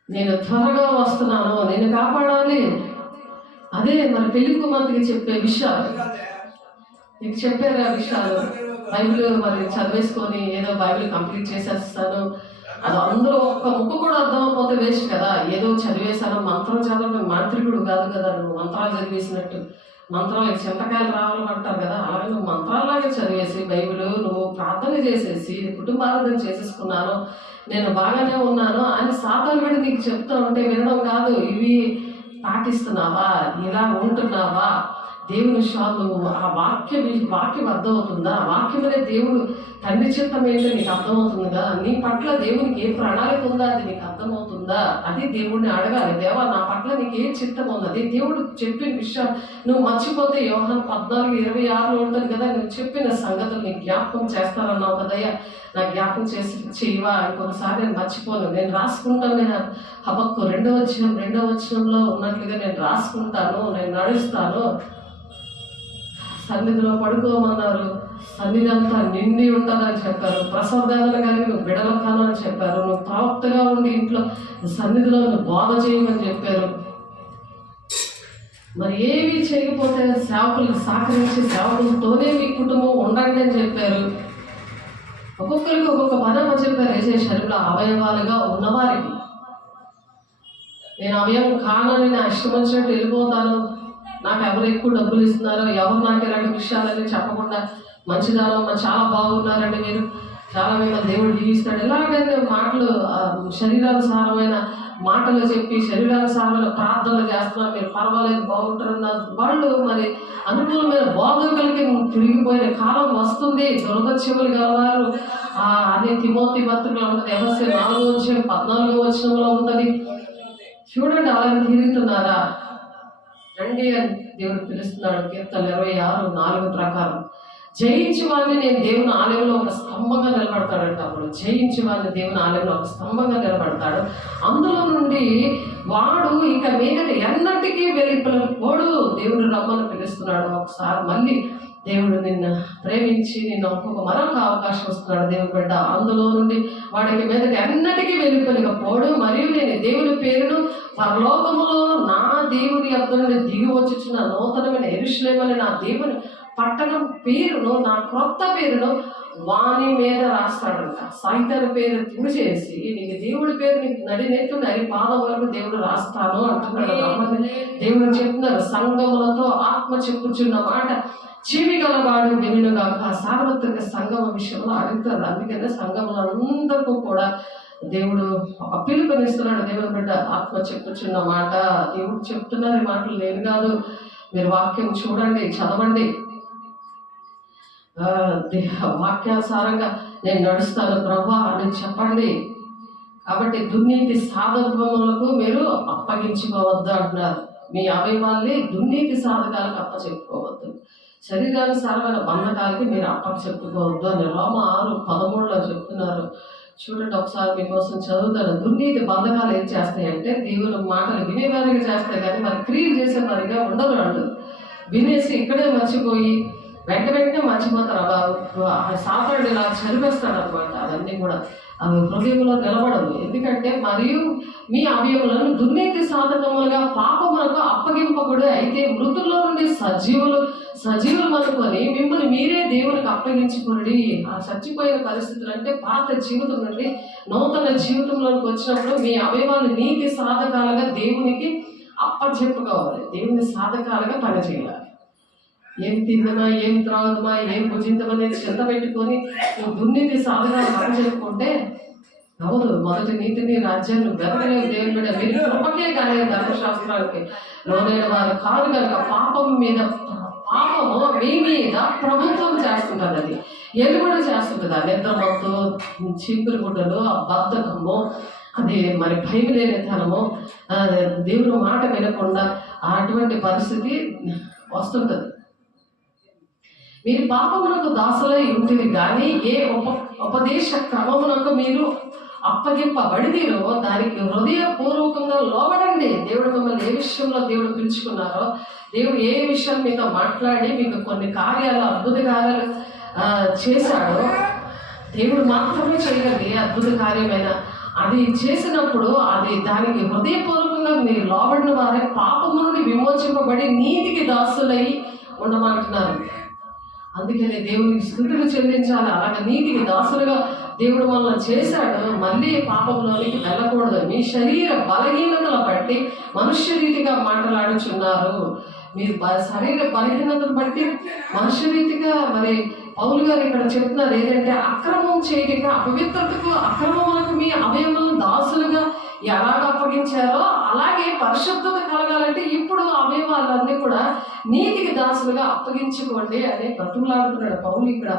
నేను త్వరగా వస్తున్నాను, నేను కాపాడాలి. అదే మరి పెళ్లి కుమార్తెకి చెప్పే విషయాలు నీకు చెప్పారు. ఆ విషయాలు బైబిల్ మరి చదివేసుకొని ఏదో బైబిల్ కంప్లీట్ చేసేస్తాను, అది అందరూ ఒక్క ముక్క కూడా అర్థమైపోతే వేస్ట్ కదా. ఏదో చదివేశాను, మంత్రం చదవడం మాంత్రికుడు కాదు కదా, నువ్వు మంత్రాలు చదివేసినట్టు. మంత్రాలకి చింతకాయలు రావాలంటారు కదా, అలాగే నువ్వు మంత్రాలాగే చదివేసి బైబిల్ నువ్వు ప్రార్థన చేసేసి కుటుంబారాధన చేసేసుకున్నాను, నేను బాగానే ఉన్నాను అని సాతాను కూడా నీకు చెప్తూ ఉంటే వినడం కాదు. ఇవి పాటిస్తున్నావా, ఇలా ఉంటున్నావా, దేవుని విషయాలు ఆ వాక్యం అర్థమవుతుందా? ఆ వాక్యమనే దేవుడు తండ్రి చిత్తం ఏంటో నీకు అర్థమవుతుందిగా? నీ పట్ల దేవునికి ఏ ప్రణాళిక ఉందా అది నీకు అర్థమవుతుందా? అది దేవుడిని అడగాలి. దేవా, నా పట్ల నీకు ఏ చిత్తం ఉన్నది? దేవుడు చెప్పిన విషయం నువ్వు మర్చిపోతే యోహాను 14:26 ఉంటుంది కదా, నువ్వు చెప్పిన సంగతులు నీ జ్ఞాపకం చేస్తానన్నావు కదయ్యా, నా జ్ఞాపకం చేసి చేయవా? ఇంకొకసారి నేను మర్చిపోను, నేను రాసుకుంటాను. నేను హబక్కు 2వ వచనంలో ఉన్నట్లుగా నేను రాసుకుంటాను, నేను నడుస్తాను. సన్నిధిలో పడుకోమన్నారు, సన్నిధి అంతా నిండి ఉంటుందని చెప్పారు. ప్రసవ వేదన కలిగి నువ్వు బిడల కాను అని చెప్పారు. నువ్వు ప్రవక్తగా ఉండి ఇంట్లో సన్నిధిలో నువ్వు బోధ చేయమని చెప్పారు. మరి ఏమీ చేయకపోతే సేవకులకు సహకరించి సేవకులతోనే మీ కుటుంబం ఉండండి అని చెప్పారు. ఒక్కొక్కరికి ఒక్కొక్క పదం చెప్పారు. వేసే శరీరంలో అవయవాలుగా ఉన్నవారికి నేను అవయవం కానని నా ఇష్టం వచ్చినట్టు వెళ్ళిపోతాను, నాకు ఎవరు ఎక్కువ డబ్బులు ఇస్తున్నారో, ఎవరు నాకు ఇలాంటి విషయాలని చెప్పకుండా మంచిదానమ్మ చాలా బాగున్నారండి, మీరు చాలా మిమ్మల్ని దేవుడు దీవిస్తాడు, ఎలాగైతే మాటలు శరీరానుసారమైన మాటలు చెప్పి శరీరానుసారమైన ప్రార్థనలు చేస్తున్నారు, మీరు పర్వాలేదు బాగుంటారన్నారు. వాళ్ళు మరి అనుకూలమైన బోధకులకి తిరిగిపోయిన కాలం వస్తుంది. దురదృశ్యములు గలవారు అదే తిమోతి పత్రికలో ఉంటుంది, ఎఫెసీ 4:14 ఉంటుంది. చూడండి, అలాగే తిరుగుతున్నారా? రండి అని దేవుడు పిలుస్తున్నాడు. కీర్తనలు 26:4 ప్రకారం జయించి వాడిని నేను దేవుని ఆలయంలో ఒక స్తంభంగా నిలబడతాడంట. అప్పుడు జయించి వాడిని దేవుని ఆలయంలో ఒక స్తంభంగా నిలబడతాడు. అందులో నుండి వాడు ఇక మీదట ఎన్నటికీ వెళ్ళిపోడు. దేవుడు రమ్మని పిలుస్తున్నాడు. ఒకసారి మళ్ళీ దేవుడు నిన్ను ప్రేమించి నిన్ను మరొక అవకాశం వస్తున్నాడు. దేవుని బిడ్డ అందులో నుండి వాడికి మీదట ఎన్నటికీ వెళ్ళిపోలేకపోడు. మరియు నేను దేవుని పేరును పరలోకములో నా దేవుని యొద్ద నుండి దిగి వచ్చుచున్న నూతనమైన యెరూషలేమని నా దేవుని పట్టణం పేరును, నా క్రొత్త పేరును వాని మీద రాస్తాడంట. సైతాను పేరు తుడి చేసి నీకు దేవుడి పేరు నీకు నడినెట్టు అరి పాదం వరకు దేవుడు రాస్తాను అంటున్నాడు. దేవుడు చెప్తున్నారు, సంఘములతో ఆత్మ చెప్పుచున్న మాట చెవి గలవాడు వినుగాక. సార్వత్రిక సంగమ విషయంలో అడుగుతారు. అందుకనే సంఘములందరికీ కూడా దేవుడు ఒక పిలుపునిస్తున్నాడు. దేవుని బిడ్డ ఆత్మ చెప్పుచున్న మాట దేవుడు చెప్తున్నారు. ఈ మాటలు నేను కాదు, మీరు వాక్యం చూడండి, చదవండి. వాక్యానుసారంగా నేను నడుస్తాను ప్రభా అని చెప్పండి. కాబట్టి దుర్నీతి సాధకములకు మీరు అప్పగించుకోవద్దు అంటున్నారు. మీ అవయవాల్ని దుర్నీతి సాధకాలకు అప్పచెప్పుకోవద్దు, శరీరానుసారమైన బంధకాలకి మీరు అప్పచెప్పుకోవద్దు అని రోమ 6:13 చెప్తున్నారు. చూడండి, ఒకసారి మీకోసం చదువుతాను. దుర్నీతి బంధకాలు ఏం చేస్తాయంటే దేవుని మాటలు వినేవారిగా చేస్తాయి, కానీ మరి క్రియలు చేసేవారిగా ఉండరు. వాళ్ళు వినేసి ఇక్కడే మర్చిపోయి వెంటనే మర్చిపోతారు. సాతాడు ఇలా చదివేస్తాడు అనమాట. అవన్నీ కూడా అవి హృదయంలో నిలబడవు. ఎందుకంటే మరియు మీ అవయములను దుర్నీతి సాధకములుగా పాపములకు అప్పగింపకూడదు. అయితే మృతుల్లో నుండి సజీవులు అనుకొని మిమ్మల్ని మీరే దేవునికి అప్పగించుకోండి. ఆ చచ్చిపోయిన పరిస్థితులు అంటే పాత జీవితం నుండి నూతన జీవితంలోకి వచ్చినప్పుడు మీ అవయవాలు నీతి సాధకాలుగా దేవునికి అప్పచెప్పుకోవాలి. దేవుని సాధకాలుగా పనిచేయాలి. ఏం తిందమా, ఏం త్రాగుదమా, ఏం భుజిందమనేది చింత పెట్టుకొని నువ్వు దుర్నీతి సాధకాలు పనిచేసుకుంటే అవును. మొదటి నీతిని రాజ్యాన్ని వెతకలేవు. దేవుని బిడ్డ మీరు కృపకే కానీ ధర్మశాస్త్రానికి లోనైన వారు కాదు కనుక పాపము మీ మీద ప్రభుత్వం చేస్తుంటుంది. అది ఎలుగుడు చేస్తుంటుంది. ఆ నిద్రమత్తు, చీపురు గుడ్డలు, ఆ బద్ధకము, అది మరి భయం లేనితనము, దేవుని మాట వినకుండా అటువంటి పరిస్థితి వస్తుంటుంది. మీరు పాపమునకు దాసులై ఉంటుంది, కానీ ఏ ఉపదేశ క్రమమునకు మీరు అప్పగింపబడినో దానికి హృదయపూర్వకంగా లోబడండి. దేవుడు మిమ్మల్ని ఏ విషయంలో దేవుడు పిలుచుకున్నారో, దేవుడు ఏ విషయం మీతో మాట్లాడి మీకు కొన్ని కార్యాలు, అద్భుత కార్యాలు చేశాడో, దేవుడు మాత్రమే చేయగలిగే అద్భుత కార్యమైన అది చేసినప్పుడు దానికి హృదయపూర్వకంగా మీరు లోబడిన వారే పాపము నుండి విమోచింపబడి నీతికి దాసులై ఉండమంటున్నారు. అందుకనే దేవునికి స్తుతులు చెల్లించాలి. అలాగే నీతికి దాసులుగా దేవుడు మనల్ని చేశాడు. మళ్ళీ పాపంలోనికి వెళ్ళకూడదు. మీ శరీర బలహీనతలు బట్టి మనుష్య రీతిగా మాట్లాడుచున్నారు. మీరు శరీర బలహీనతను బట్టి మనుష్య రీతిగా మరి పౌలు గారు ఇక్కడ చెప్తున్నారు ఏంటంటే, అక్రమం చేయక అపవిత్రతకు అక్రమములకు మీ అవయవాలను దాసులుగా ఎలాగ అప్పగించారో అలాగే పరిశుద్ధత కలగాలి. కలగాలంటే ఇప్పుడు అవయవాలన్నీ కూడా నీతికి దాసులుగా అప్పగించుకోండి అని బ్రతుకులాడుతున్నాడు పౌలు ఇక్కడ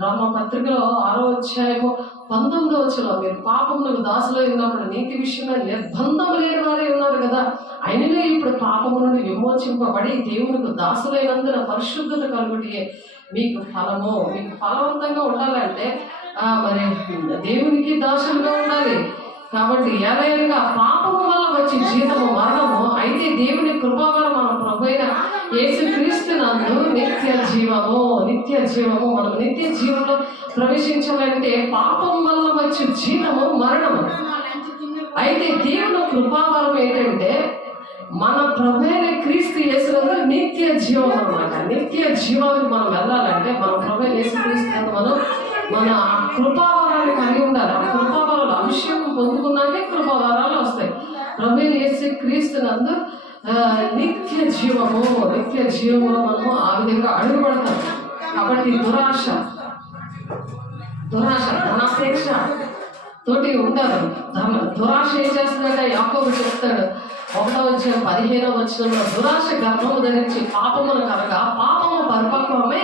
రోమా పత్రికలో 6వ అధ్యాయము 19వ వచనంలో, మీరు పాపములకు దాసులై ఉన్నప్పుడు నీతి విషయమే నిర్బంధం లేని వారే ఉన్నారు కదా, అయిననే ఇప్పుడు పాపము నుండి విమోచింపబడి దేవునికి దాసులైనందున పరిశుద్ధత కలుగుటే మీకు ఫలము. మీకు ఫలవంతంగా ఉండాలంటే మరి దేవునికి దాసులుగా ఉండాలి. కాబట్టి ఏదైనా పాపము వల్ల వచ్చే జీతము మరణము, అయితే దేవుని కృపావరం మన ప్రభువైన యేసుక్రీస్తు నందు నిత్య జీవము. మనం నిత్య జీవంలో ప్రవేశించాలంటే పాపం వల్ల వచ్చే జీతము మరణము. అయితే దేవుని కృపావరం ఏంటంటే మన ప్రభువైన క్రీస్తు యేసునందు నిత్య జీవం అన్నమాట. నిత్య జీవానికి మనం వెళ్ళాలంటే మన ప్రభువైన యేసుక్రీస్తు మన కృపావరాన్ని కలిగి ఉండాలి. ఆ కృపావరాలు అభిషేకం పొందుకున్నాకే కృపావరాలు వస్తాయి. ప్రభువైన యేసుక్రీస్తు నందు నిత్య జీవములో మనము ఆ విధంగా అడుగుపడతాం. కాబట్టి దురాశ ధనాపేక్ష తోటి ఉంటారు. దురాశ ఏం చేస్తుందంటే యాకోబు చెప్తాడు 1వ అధ్యాయం 15వ వచనంలో, దురాశ గర్భము ధరించి పాపమును కలగా పాపము పరిపక్వమై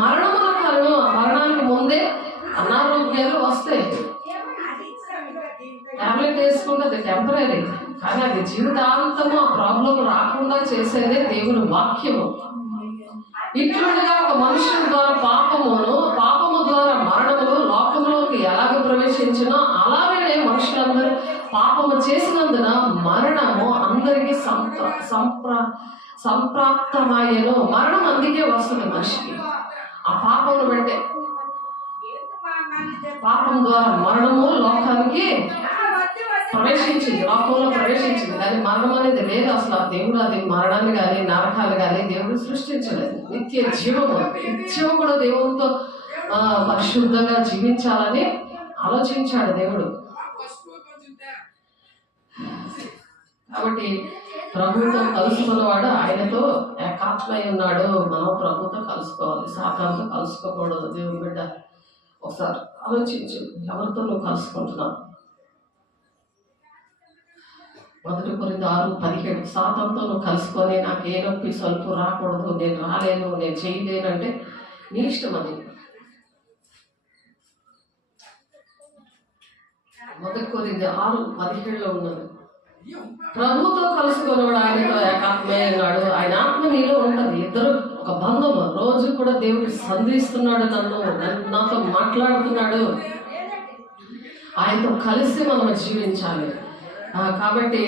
మరణమును కలను. మరణానికి ముందే అనారోగ్యాలు వస్తాయి. టాబ్లెట్ వేసుకుంటే అది టెంపరీ, కానీ అది జీవితాంతము ఆ ప్రాబ్లం రాకుండా చేసేదే దేవుని వాక్యము. ఇట్లుండగా ఒక మనుషుని ద్వారా పాపము ద్వారా మరణములు లోకంలోకి ఎలాగ ప్రవేశించినో అలాగే మనుషులందరూ పాపము చేసినందున మరణము అందరికీ సంప్రాప్తమయ్యను. మరణం అందుకే వస్తుంది మనిషికి, ఆ పాపమును బట్టే. పాపం ద్వారా మరణము లోకానికి లోకంలో ప్రవేశించింది, కానీ మరణం అనేది లేదు అసలు. దేవుడు అది మరణాన్ని కానీ నరకాలు కానీ దేవుడు సృష్టించలేదు. నిత్య జీవము కూడా దేవుడితో పరిశుద్ధంగా జీవించాలని ఆలోచించాడు దేవుడు. కాబట్టి ప్రభుతో కలుసుకున్నవాడు ఆయనతో ఏకాత్మై ఉన్నాడు. మనం ప్రభుతో కలుసుకోవాలి, సాతానుతో కలుసుకోకూడదు. దేవుని బిడ్డ ఒకసారి ఆలోచించు, ఎవరితో నువ్వు కలుసుకుంటున్నావు? 1 కొరింథీ 6:17, సాతానుతో నువ్వు కలుసుకొని నాకు ఏ నొప్పి స్వల్ప రాకూడదు, నేను రాలేను, నేను చేయలేను అంటే నీ ఇష్టం. అది 1 కొరింథీ 6:17లో ఉన్నది. ప్రభుతో కలుసుకున్నవాడు ఆయనతో ఏకాత్మే ఉన్నాడు. ఆయన ఆత్మ నీలో ఉంటుంది. ఇద్దరు ఒక బంధము. రోజు కూడా దేవుడు సంధిస్తున్నాడు, నాతో మాట్లాడుతున్నాడు. ఆయనతో కలిసి మనం జీవించాలి. కాబట్టి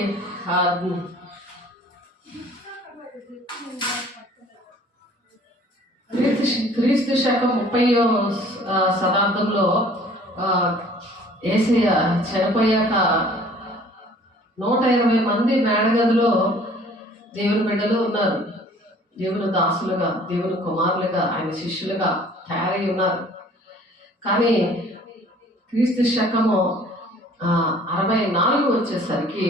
క్రీస్తు శకం 30వ శతాబ్దంలో యేసయ్య చనిపోయాక 120 మంది మేడగదిలో దేవుని బిడ్డలు ఉన్నారు. దేవుని దాసులుగా, దేవుని కుమారులుగా, ఆయన శిష్యులుగా తయారై ఉన్నారు. కానీ క్రీస్తు శకము 64 వచ్చేసరికి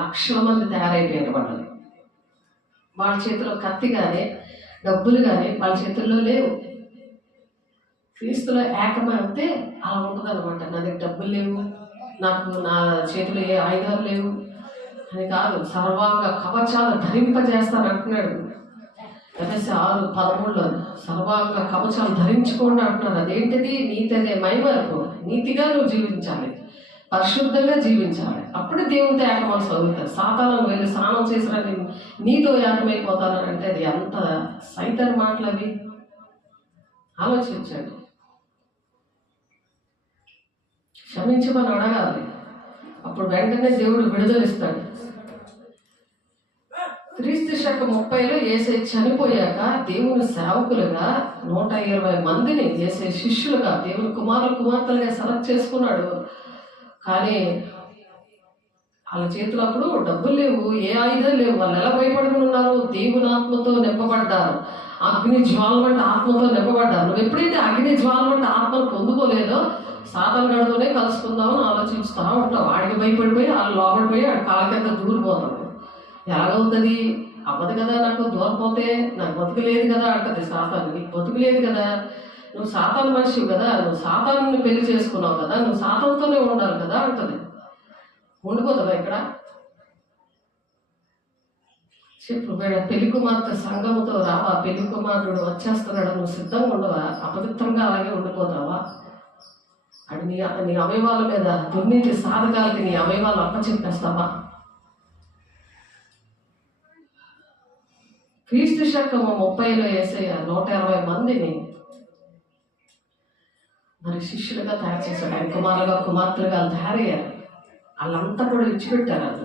లక్షల మంది తయారైపోయారు. వాళ్ళ చేతిలో కత్తి కానీ డబ్బులు కానీ వాళ్ళ చేతుల్లో లేవు. క్రీస్తులో ఏకమైతే అలా ఉంటుంది అనమాట. నా దగ్గర డబ్బులు లేవు, నా చేతిలో ఏ ఆయుధాలు లేవు అని కాదు, సర్వాంగ కవచాలు ధరింపజేస్తాను అంటున్నాడు. ఎఫెసీ 6:13లో సర్వాంగ కవచాలు ధరించుకోండి అంటున్నారు. అదేంటిది? నీతి అనే మైమరకు. నీతిగా నువ్వు జీవించాలి, పరిశుద్ధంగా జీవించాలి. అప్పుడు దేవునితో ఏకమని చదువుతారు. సాతాను వెళ్ళి స్నానం చేసినని నీతో ఏకమైపోతానని అంటే అది ఎంత సైతాన్ మాటలు అవి. ఆలోచించండి. క్షమించమని అడగాలి, అప్పుడు వెంటనే దేవుడు విడుదలిస్తాడు. క్రీస్తు శకం 30లో యేసయ్య చనిపోయాక దేవుని సేవకులుగా 120 మందిని యేసయ్య శిష్యులుగా, దేవుని కుమార్తెలుగా సెలెక్ట్ చేసుకున్నాడు. కానీ వాళ్ళ చేతులు అప్పుడు డబ్బులు లేవు, ఏ ఆయుధాలు లేవు. వాళ్ళు ఎలా భయపడుకుని ఉన్నారు? దేవుని ఆత్మతో నింపబడ్డారు, అగ్ని జ్వాల వంటి ఆత్మతో నింపబడ్డారు. నువ్వు ఎప్పుడైతే అగ్ని జ్వాల వంటి ఆత్మను పొందుకోలేదో సాతాను గడితోనే కలుసుకుందామని ఆలోచిస్తూ ఉంటావు. వాడికి భయపడిపోయి వాళ్ళు లోపడిపోయి వాడి కాళ్ళ కింద దూరిపోతావు. ఎలాగవుతుంది? అవ్వదు కదా, నాకు దూరపోతే నాకు బతుకు లేదు కదా అంటది సాతాను. నీకు బతుకు లేదు కదా, నువ్వు సాతాను మనిషివి కదా, నువ్వు సాతాను పెళ్లి చేసుకున్నావు కదా, నువ్వు సాతానుతోనే ఉండాలి కదా అంటది. ఉండిపోతావా ఇక్కడ? చెప్పు పెళ్లి కుమార్తె సంఘముతో రావా? పెళ్లి కుమారుడు వచ్చేస్తున్నాడు, నువ్వు సిద్ధంగా ఉండవా? అపవిత్రంగా అలాగే ఉండిపోతావా? అని నీ అవయవాల మీద దుర్నీతి సాధకాలకి నీ అవయవాలు అప్పచెప్పేస్తావా? క్రీస్తు శకము 30లో యేసయ్య 120 మందిని మరి శిష్యులుగా తయారు చేశాడు. ఆయన కుమార్తెలుగా తయారయ్యారు. వాళ్ళంతా కూడా విడిచిపెట్టారు. అది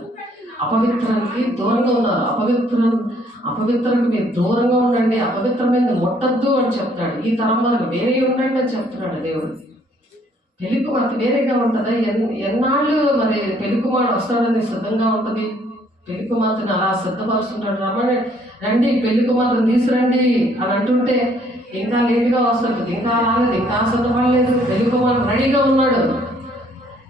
అపవిత్రానికి దూరంగా ఉన్నారు. అపవిత్రానికి మీరు దూరంగా ఉండండి, అపవిత్రమైనది ముట్టద్దు అని చెప్తాడు. ఈ తరం వారికి వేరే ఉండండి అని చెప్తున్నాడు దేవుడు. పెళ్లి కుమార్తె వేరేగా ఉంటుందా? ఎన్నాళ్ళు మరి పెళ్లి కుమారుడు వస్తాడని సిద్ధంగా ఉంటుంది. పెళ్లి కుమార్తెను అలా సిద్ధపరుస్తుంటాడు. రమ్మని రండి, పెళ్లి కుమార్తెను తీసురండి అని అంటుంటే ఇంకా లేటుగా వస్తుంది, ఇంకా రాలేదు, ఇంకా సిద్ధపడలేదు. పెళ్లి కుమారుడు రెడీగా ఉన్నాడు.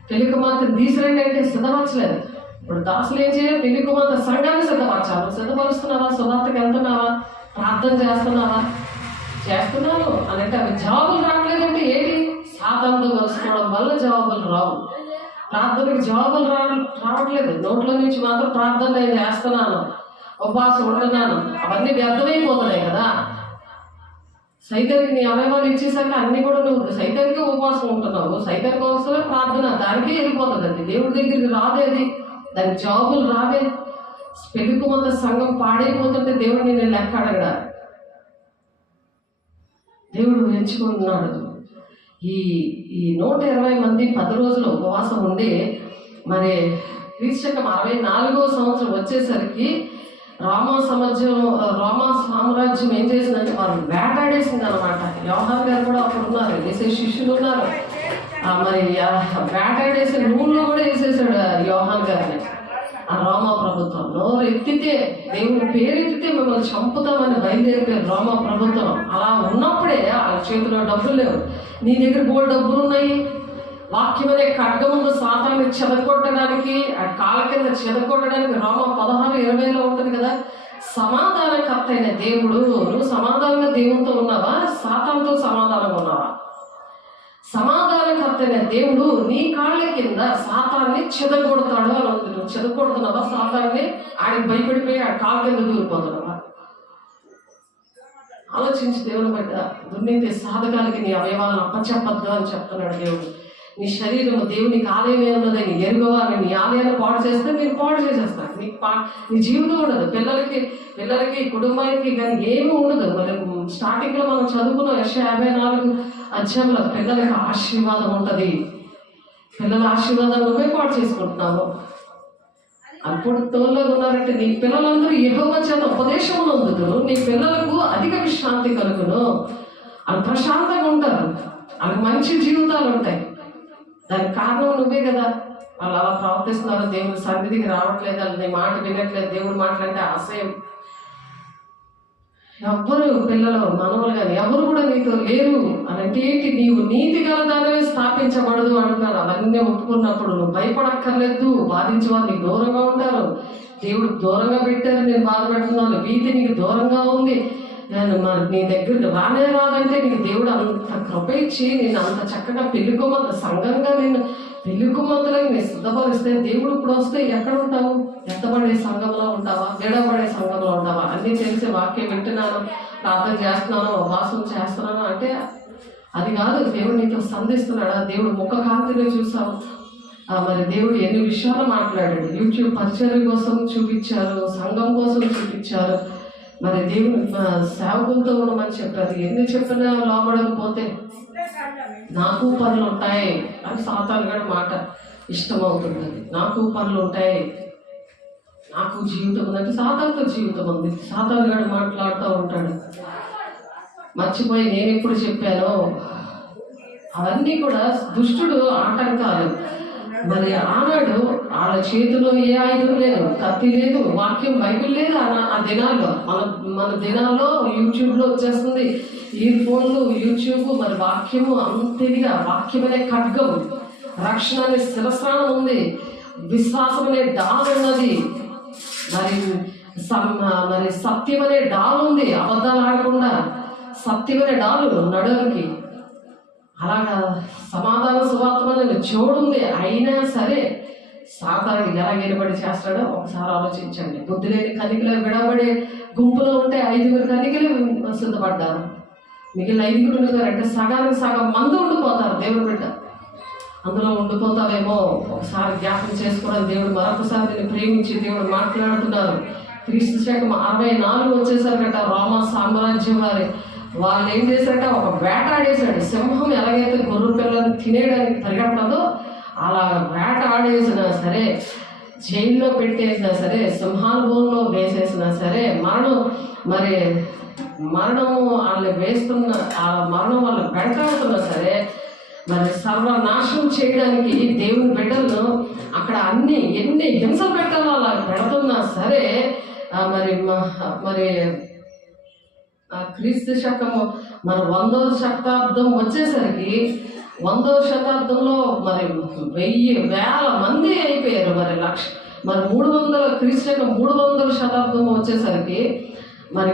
పెళ్లి కుమార్తెను తీసురండి అంటే సిద్ధపరచలేదు. ఇప్పుడు దాసులు ఏం చేయాలి? పెళ్లి కుమార్తె సంఘాన్ని సిద్ధపరచాలి. సిద్ధపరుస్తున్నావా? సువార్తకి వెళ్తున్నావా? ప్రార్థన చేస్తున్నావా? చేస్తున్నాను అని అంటే అవి జవాబులు రావట్లేదంటే ఏంటి? సాతానుతో కలుసుకోవడం వల్ల జవాబులు రావు. ప్రార్థనకి జవాబులు రావట్లేదు. నోట్లో నుంచి మాత్రం ప్రార్థన నేను చేస్తున్నాను, ఉపవాసం ఉంటున్నాను, అవన్నీ వ్యర్థమైపోతున్నాయి కదా. సైతానికి నీ అవయవాలు ఇచ్చేసాక అన్ని కూడా నువ్వు సైతానికి ఉపవాసం ఉంటున్నావు. సైతానికి అవసరమే ప్రార్థన, దానికి వెళ్ళిపోతుంది. అది దేవుడి దగ్గరికి రాదేది, దానికి జవాబులు రావే. పెళ్లి కుమార్తె సంఘం పాడైపోతుంటే దేవుడు నేను లెక్క అడగడా? దేవుడు ఎంచుకుంటున్నాడు. ఈ 120 మంది 10 రోజులు ఉపవాసం ఉండి మరి క్రీస్తు 64వ సంవత్సరం వచ్చేసరికి రోమా సామ్రాజ్యం ఏం చేసిందంటే వాళ్ళు వేటాడేసింది అనమాట. యోహాన్ గారు కూడా అప్పుడు ఉన్నారు, వేసే శిష్యులు ఉన్నారు. మరి వేటాడేసే రూల్లో కూడా వేసేసాడు యోహాన్ గారిని ఆ రోమా ప్రభుత్వం. నోరు ఎత్తితే, దేవుని పేరు ఎత్తితే మిమ్మల్ని చంపుతామని బయలుదేరిపోయారు రోమా ప్రభుత్వం. అలా ఉన్నప్పుడే వాళ్ళ చేతిలో డబ్బులు లేవు, నీ దగ్గర బోల్డ్ డబ్బులు ఉన్నాయి. వాక్యం అనే ఖడ్గముందు సాతాన్ని చెదకొట్టడానికి, ఆ కాళ్ళ కింద చెదకొట్టడానికి రోమా 16:20లో ఉంటుంది కదా. సమాధానకర్త అయిన దేవుడు, నువ్వు సమాధానంగా దేవునితో ఉన్నావా? సాతానుతో సమాధానంగా ఉన్నావా? సమాధానకర్త అయిన దేవుడు నీ కాళ్ళ కింద సాతాన్ని చెదగొడతాడు అని ఉంది. నువ్వు చెదగొడుతున్నావా సాతాన్ని? ఆడికి భయపడిపోయి ఆ కాళ్ళ కింద దూరిపోతున్నావా? ఆలోచించి దేవుని బట్ట దుర్నీతి సాధకాలకి నీ అవయవాలను అప్పచెప్పద్దు అని చెప్తున్నాడు దేవుడు. నీ శరీరం దేవునికి ఆలయమే ఉన్నదని ఎరుగవా? నీ ఆలయాన్ని పాడు చేస్తే మీరు పాడు చేసేస్తారు. నీ జీవితం ఉండదు. పిల్లలకి కుటుంబానికి కానీ ఏమీ ఉండదు. మరి స్టార్టింగ్లో మనం చదువుకున్న యెషయా 54 పిల్లలకి ఆశీర్వాదం ఉంటుంది. పిల్లల ఆశీర్వాదాలు నువ్వే పాడు చేసుకుంటున్నావు. అప్పుడు తోల్లో ఉన్నారంటే నీ పిల్లలందరూ యెహోవా చేత ఉపదేశం పొందుతారు. నీ పిల్లలకు అధిక విశ్రాంతి కలుగును. వాళ్ళు ప్రశాంతంగా ఉంటారు, వాళ్ళకి మంచి జీవితాలు ఉంటాయి. దానికి కారణం నువ్వే కదా. వాళ్ళు అలా ప్రవర్తిస్తున్నారు, దేవుడి సన్నిధికి రావట్లేదు, వాళ్ళు నీ మాట వినట్లేదు, దేవుడు మాట్లాడితే అసహ్యం. ఎవ్వరు పిల్లలు మనవలు కానీ ఎవరు కూడా నీతో లేరు అని అంటే ఏంటి? నీవు నీతి గల దానివే స్థాపించబడదు అంటున్నారు. అవన్నీ ఒప్పుకున్నప్పుడు నువ్వు భయపడక్కర్లేదు. బాధించే వాళ్ళు నీకు దూరంగా ఉంటారు. దేవుడు దూరంగా పెట్టారు, నేను బాధపెడుతున్నాను. వీధి నీకు దూరంగా ఉంది, నేను మరి నీ దగ్గరికి రానే రాదంటే నీకు దేవుడు అంత కృప ఇచ్చి నేను అంత చక్కగా పెళ్లి కుమార్తె సంఘంగా నేను పెళ్లి కుమార్తెలకు నేను సిద్ధపరిస్తే దేవుడు ఇప్పుడు వస్తే ఎక్కడ ఉంటావు? ఎత్తబడే సంఘంలో ఉంటావా? విడబడే సంఘంలో ఉంటావా? అన్నీ తెలిసే వాక్యం వింటున్నాను, ప్రార్థన చేస్తున్నాను, ఉపవాసం చేస్తున్నాను అంటే అది కాదు. దేవుడు నీతో సంధిస్తున్నాడా? దేవుడు ముఖ కాంతిలో చూసావు. మరి దేవుడు ఎన్ని విషయాలు మాట్లాడాడు. యూట్యూబ్ పరిచర్య కోసం చూపించారు, సంఘం కోసం చూపించారు. మరి దేవుడు సేవకులతో ఉండమని చెప్పారు. ఎన్ని చెప్పినా లోపడకపోతే నాకు పనులు ఉంటాయి అని సాతాను గడి మాట ఇష్టమవుతుంది. నాకు పనులు ఉంటాయి, నాకు జీవితం ఉందంటే సాతానుతో జీవితం ఉంది. సాతాను గడి మాట్లాడుతూ ఉంటాడు. మర్చిపోయి నేను ఎప్పుడు చెప్పానో అవన్నీ కూడా దుష్టుడు ఆటంకాలు. మరి ఆనాడు వాళ్ళ చేతిలో ఏ ఆయుధం లేదు, కత్తి లేదు, వాక్యం బైబిల్ లేదు. ఆ దినాల్లో మన దినాల్లో యూట్యూబ్లో వచ్చేస్తుంది, ఇయర్ ఫోన్లు, యూట్యూబ్, మరి వాక్యము అంతేదిగా. వాక్యం అనే ఖడ్గం, రక్షణ అనే శిరస్నానం ఉంది, విశ్వాసం అనే డాల్ ఉన్నది, మరి సత్యం అనే డాల్ ఉంది. అబద్ధాలు ఆడకుండా సత్యం అనే డాలు నడుముకి. అలాగా సమాధాన సువార్త చెవుడు ఉంది. అయినా సరే సాతానుడు ఎలా ఎలుబడి చేస్తాడో ఒకసారి ఆలోచించండి. బుద్ధి లేని కన్నికలు విడబడే గుంపులో ఉంటే 5 కన్నికలు సిద్ధపడ్డారు. మిగిలిన 5 ఉండిపోయారంటే సగానికి సగం మంది ఉండిపోతారు. దేవుడు బిడ్డ అందులో ఉండిపోతావేమో ఒకసారి జ్ఞాపకం చేసుకోవడం. దేవుడు మరొకసారి నేను ప్రేమించి దేవుడు మాట్లాడుతున్నారు. క్రీస్తు శకం 64 వచ్చేసరికట రోమా సామ్రాజ్యం వాళ్ళు ఏం చేశారట, ఒక వేటాడేశాడు. సింహం ఎలాగైతే గొర్రె పిల్లలను తినేయడానికి పరిగెట్టదో అలా వేటాడేసినా సరే, జైల్లో పెట్టేసినా సరే, సింహానుభవంలో వేసేసినా సరే, మరణము వాళ్ళని వేస్తున్న ఆ మరణం వాళ్ళు వెంటాడుతున్నా సరే, మరి సర్వనాశనం చేయడానికి దేవుని బిడ్డలను అక్కడ ఎన్ని హింసలు పెట్టాలో అలా పెడుతున్నా సరే, మరి క్రీస్తు శకము మన 100వ శతాబ్దం వచ్చేసరికి 100వ శతాబ్దంలో మరి 1000 మంది అయిపోయారు. మరి 300 క్రీస్తు శకం 300వ శతాబ్దం వచ్చేసరికి మరి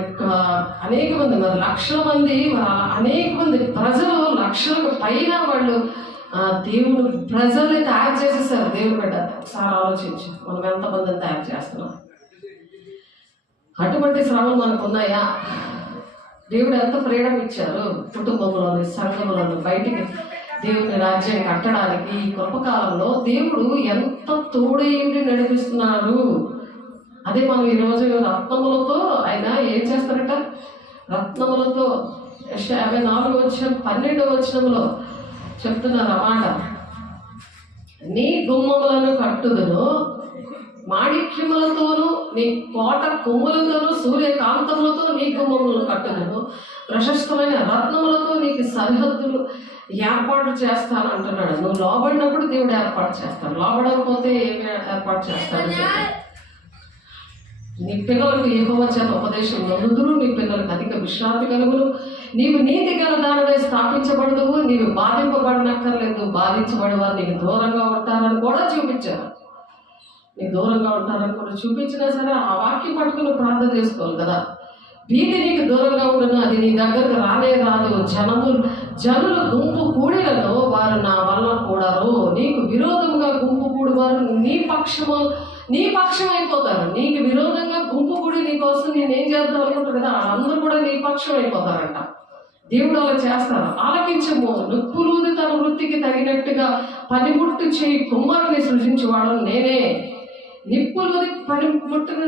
అనేక మంది, మరి లక్షల మంది, అనేక మంది ప్రజలు, లక్షలకు పైన వాళ్ళు దేవుడు ప్రజల్ని తయారు చేసేసారు. దేవుడు బిడ్డ ఒకసారి ఆలోచించి మనం ఎంతమందిని తయారు చేస్తున్నాం? అటువంటి శ్రమలు మనకు ఉన్నాయా? దేవుడు ఎంత ఫ్రీడమ్ ఇచ్చారు కుటుంబంలోని, సంఘంలోని, బయటికి దేవుని రాజ్యం కట్టడానికి. ఈ కృపకాలంలో దేవుడు ఎంత తోడేంటి నడిపిస్తున్నారు. అదే మనం ఈరోజు రత్నములతో ఆయన ఏం చేస్తారట, రత్నములతో 54 వచనంలో చెప్తున్నారు అన్నమాట. నీ గుమ్మములను కట్టుదును, మాణిక్యములతోనూ నీ కోట కొమ్ములతోనూ సూర్యకాంతములతో నీ గుమ్మములను కట్టుదును, ప్రశస్తమైన రత్నములతో నీకు సరిహద్దులు ఏర్పాటు చేస్తాను అంటున్నాడు. నువ్వు లోబడినప్పుడు దేవుడు ఏర్పాటు చేస్తాడు, లోబడకపోతే ఏమి ఏర్పాటు చేస్తాడు? నీ పిల్లలకు యెహోవా చేత ఉపదేశం నొందుదురు, నీ పిల్లలకు అధిక విశ్రాంతి కలుగును, నీవు నీతి గల దానిపై స్థాపించబడదువు, నీవు బాధింపబడనక్కర్లేదు, బాధించబడి వారు నీకు దూరంగా ఉంటారని కూడా చూపించారు. నీకు దూరంగా ఉంటారని కూడా చూపించినా సరే ఆ వాక్యం పట్టుకుని ప్రార్థన చేసుకోవాలి కదా. భీతి నీకు దూరంగా ఉండను, అది నీ దగ్గరకు రానే రాదు. జనులు గుంపు కూడినను వారు నా వల్ల కూడారు, నీకు విరోధంగా గుంపు కూడి వారు నీ పక్షం అయిపోతారు. నీకు విరోధంగా గుంపు కూడి నీ కోసం నేనేం చేద్దాం అనుకుంటారు కదా, అందరూ కూడా నీ పక్షం అయిపోతారంట. దేవుడు అలా చేస్తారు. ఆలకించము, నిప్పులూది తన వృత్తికి తగినట్టుగా పనిముట్టు చేయి కుమ్మరిని సృజించేవాడు నేనే. నిప్పులూది పనిముట్టుని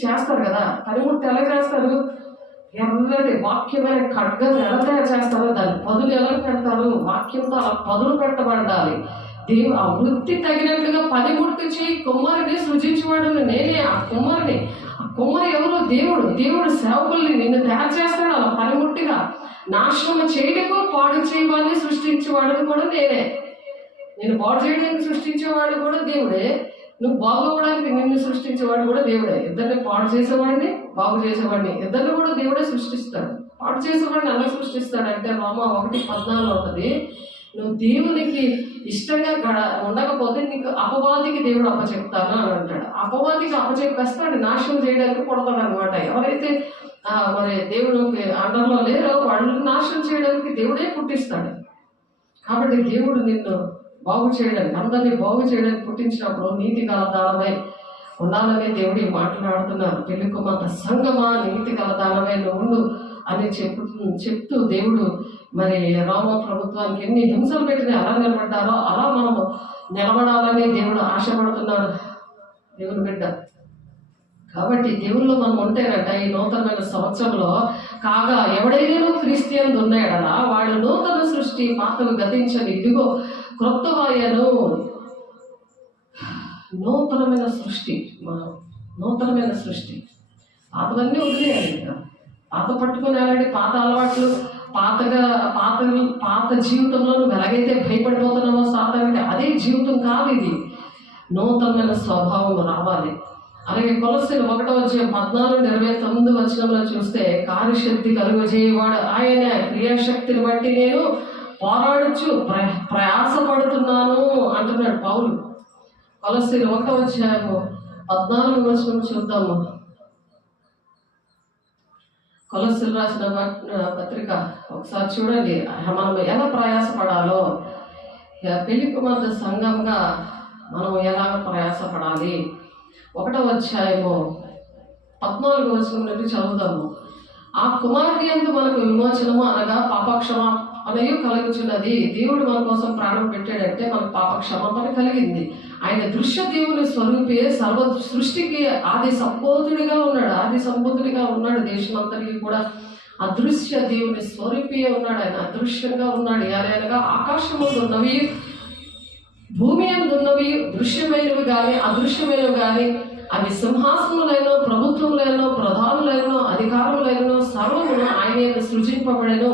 చేస్తారు కదా. పనిముట్టు ఎలా చేస్తారు? ఎర్రటి వాక్యమైన ఖడ్గం ఎలా తయారు చేస్తారో దాని పదులు ఎలా పెడతారు? వాక్యంతో అలా పదులు పెట్టబడాలి. దేవుడు ఆ వృత్తి తగినట్లుగా పనిముట్టు చేయి కుమ్మరిని సృజించేవాడు నేనే. ఆ కుమ్మరి ఎవరు? దేవుడు సేవకుల్ని నిన్ను తయారు చేస్తాడు అలా పనిముట్టిగా. నాశనం చేయటకు పాడు చేయవాడిని సృష్టించేవాడు కూడా నేనే. నేను పాడు చేయడానికి సృష్టించేవాడు కూడా దేవుడే, నువ్వు బాగోవడానికి నిన్ను సృష్టించేవాడు కూడా దేవుడే. ఇద్దరిని పాడు చేసేవాడిని, బాగు చేసేవాడిని ఇద్దరిని కూడా దేవుడే సృష్టిస్తాడు. పాడు చేసేవాడిని ఎలా సృష్టిస్తాడంటే రోమా 1:14 ఉంటుంది, నువ్వు దేవునికి ఇష్టంగా ఉండకపోతే నీకు అపవాదికి దేవుడు అప్పచెప్తాను అని అంటాడు. అపవాదికి అప్పచెప్పేస్తాడు, నాశనం చేయడానికి పుడతాడు అనమాట. ఎవరైతే మరి దేవుడికి అండర్లో లేరో వాళ్ళు నాశనం చేయడానికి దేవుడే పుట్టిస్తాడు. కాబట్టి దేవుడు నిన్ను బాగు చేయడానికి, అందరినీ బాగు చేయడానికి పుట్టించినప్పుడు నీతి గల దానమై ఉండాలని దేవుడి మాట్లాడుతున్నారు. పెళ్లి కుమార్తె సంగమా నీతి గల దానమై ఉండు అని చెప్తూ దేవుడు మరి రోమ ప్రభుత్వానికి ఎన్ని హింసలు పెట్టిన ఎలా నిలబడ్డారో అలా మనము నిలబడాలని దేవుడు ఆశపడుతున్నారు దేవుని బిడ్డ. కాబట్టి దేవుల్లో మనం ఉంటేనట ఈ నూతనమైన సంవత్సరంలో కాగా ఎవడైనా క్రిస్టియన్ ఉన్నాడలా వాడు నూతన సృష్టి, పాతలు గతించని ఇదిగో క్రొత్తవాయను. నూతనమైన సృష్టి పాతవన్నీ వదిలేయాలి. పాత పట్టుకుని అలాంటి పాత అలవాట్లు, పాత జీవితంలో నువ్వు ఎలాగైతే భయపడిపోతున్నావో సాతానికి, అదే జీవితం కాదు ఇది. నూతనమైన స్వభావం రావాలి. అలాగే కొలస్సీలు 1:14-29 చూస్తే కార్యశక్తి కలుగజేయవాడు ఆయన, క్రియాశక్తిని బట్టి నేను పోరాడుచు ప్రయాసపడుతున్నాను అంటున్నాడు పౌలు. కొలస్సీలు 1:14 చూద్దాము. కొలస్సీలు రాసిన పత్రిక ఒకసారి చూడండి. మనం ఎలా ప్రయాసపడాలో పెళ్లి కుమార్తె సంఘంగా మనం ఎలా ప్రయాసపడాలి. 1వ అధ్యాయము 14వ వచనం నుండి చదువుదాము. ఆ కుమారుని యందు మనకు విమోచనము అనగా పాపక్షమాపణయు కలుగుచున్నది. దేవుడు మన కోసం ప్రాణం పెట్టాడంటే మనకు పాపక్షమాపణ కలిగింది. ఆయన దృశ్య దేవుని స్వరూపే సర్వ సృష్టికి ఆది సంబోధుడిగా ఉన్నాడు. దేశమంతటికి కూడా అదృశ్య దేవుని స్వరూపే ఉన్నాడు. ఆయన అదృశ్యంగా ఉన్నాడు. అనగా ఆకాశము ఉన్నవి, భూమి అందున్నవి, దృశ్యమైనవి కానీ అదృశ్యమైనవి కానీ, అవి సింహాసనములైన, ప్రభుత్వములైన, ప్రధానులైన, అధికారములైన సర్వమును ఆయన సృజింపబడెను.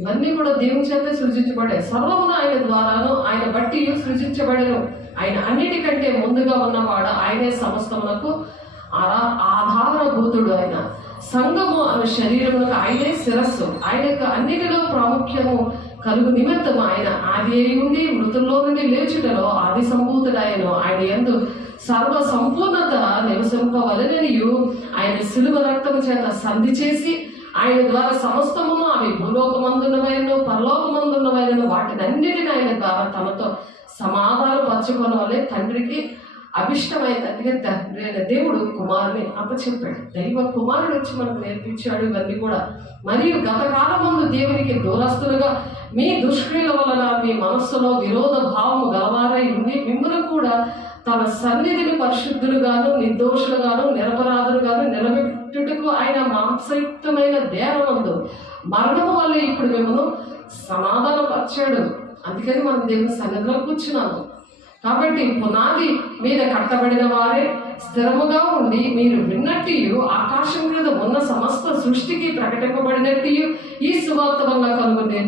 ఇవన్నీ కూడా దేవుని చేత సృజించబడే. సర్వమును ఆయన ద్వారాను ఆయన బట్టి సృజించబడెను. ఆయన అన్నిటికంటే ముందుగా ఉన్నవాడు. ఆయనే సమస్తమునకు ఆధారభూతుడు. ఆయన సంఘము అనే శరీరమునకు ఆయనే శిరస్సు. ఆయనకు అన్నిటిలో ప్రాముఖ్యము కలుగు నిమిత్తం ఆయన ఆది అయి ఉండి మృతుల్లో నుండి లేచుటలో ఆది సంభూతుడాయను. ఆయన యందు సర్వ సంపూర్ణత నివసింపవలెననియు ఆయన శిలువ రక్తము చేత సంధి చేసి ఆయన ద్వారా సమస్తమును అవి భూలోకమందున్నవైనను పరలోకమందున్నవైనను వాటినన్నిటిని ఆయన ద్వారా తనతో సమాధానపరచుకున్న వల్లే తండ్రికి అభిష్టమైనట్టుగా తండ్రి అయిన దేవుడు కుమారుని అప్పచెప్పాడు. దైవ కుమారుడు వచ్చి మనకు నేర్పించాడు ఇవన్నీ కూడా. మరియు గతకాలం ముందు దేవునికి దూరస్తులుగా మీ దుష్క్రియల వలన మీ మనస్సులో విరోధ భావము గలవారై ఉండి మిమ్మల్ని కూడా తన సన్నిధిని పరిశుద్ధులుగాను నిర్దోషులుగాను నిరపరాధులుగాను నిలబెట్టుటకు ఆయన మాంసయుక్తమైన దేహమందు మరణము వల్ల ఇప్పుడు మిమ్మల్ని సమాధానపరిచాడు. అందుకని మనం దేవుని సన్నిధిలో కూర్చున్నాము. కాబట్టి పునాది మీద కట్టబడిన వారే స్థిరముగా ఉండి మీరు విన్నట్టు ఆకాశం మీద ఉన్న సమస్త సృష్టికి ప్రకటింపబడినట్టు ఈ సువార్త వల్ల కలుగునే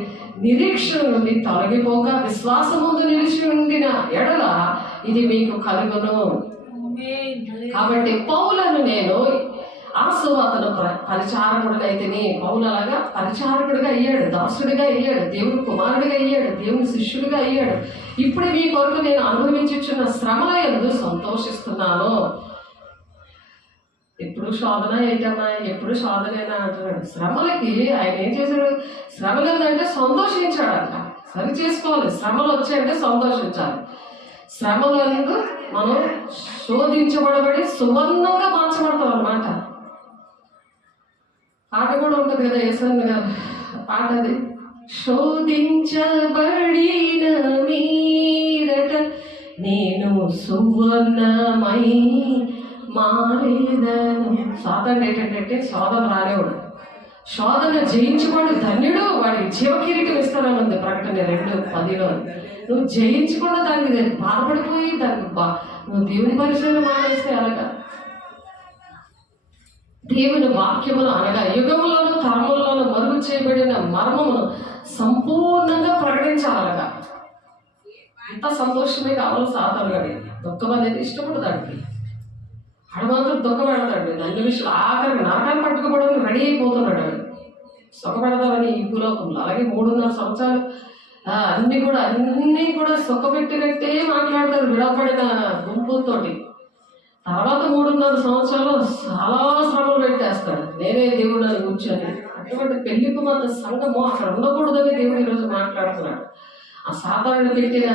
నిరీక్షణ నుండి తొలగిపోక విశ్వాసముందు నిలిచి ఉండిన ఎడల ఇది మీకు కలుగును. కాబట్టి పౌలను నేను ఆ సువార్తను పరిచారకుడునైతేనే. పౌలు అలాగా పరిచారకుడిగా అయ్యాడు, దాసుడిగా అయ్యాడు, దేవుని కుమారుడిగా అయ్యాడు, దేవుని శిష్యుడిగా అయ్యాడు. ఇప్పుడు మీ కొరకు నేను అనుభవించుచున్న శ్రమల యందు సంతోషిస్తున్నాను. ఎప్పుడు శోధన ఏంటన్నా, ఎప్పుడు శోధనేనా అంటున్నాడు. శ్రమలకి ఆయన ఏం చేశాడు? శ్రమలు ఏంటంటే సంతోషించాడంట. సరి చేసుకోవాలి. శ్రమలు వచ్చాయంటే సంతోషించాలి. శ్రమలందు మనం శోధించబడబడి సువర్ణంగా మార్చబడతాం అన్నమాట. పాట కూడా ఉంటుంది కదా, యేసన్న గారు పాట అది. శోధించబడిన మీదట నేను సువర్ణమై మారేదను. శోధన ఏంటంటే శోధన రాలేవాడు. శోధన జయించువాడు ధన్యుడు, వాడికి జీవకిరీటం ఇస్తానని ఉంది ప్రకటన 2:10. నువ్వు జయించకుండా దానికి బాధపడిపోయి దానికి నువ్వు దేవుని పరిచయం మానేస్తే అలాగా. దేవుని వాక్యమును అనగా యుగములను తరములను మరుగు చేయబడిన మర్మమును సంపూర్ణంగా ప్రకటించాలగా. అంత సంతోషమే కావాలి. సాధారణంగా దుఃఖం అనేది ఇష్టపడతాడు. ఆడు మాత్రం దుఃఖపడతాడు. అన్ని విషయాలు ఆఖరికి నరకాన్ని పట్టుకోవడానికి రెడీ అయిపోతున్నాడు. సుఖపెడతామని ఈ భూలోకంలో. అలాగే 3.5 సంవత్సరాలు అన్నీ కూడా సుఖపెట్టినట్టే మాట్లాడతారు విడవబడిన గుంపుతోటి. తర్వాత 3.5 సంవత్సరాలు చాలా శ్రమలు పెట్టేస్తాడు. నేనే దేవుడు అని కూర్చొని. అటువంటి పెళ్లి కుమార్తె సంఘము అక్కడ ఉండకూడదని దేవుడు ఈరోజు మాట్లాడుతున్నాడు. ఆ సాధారణ పెట్టిన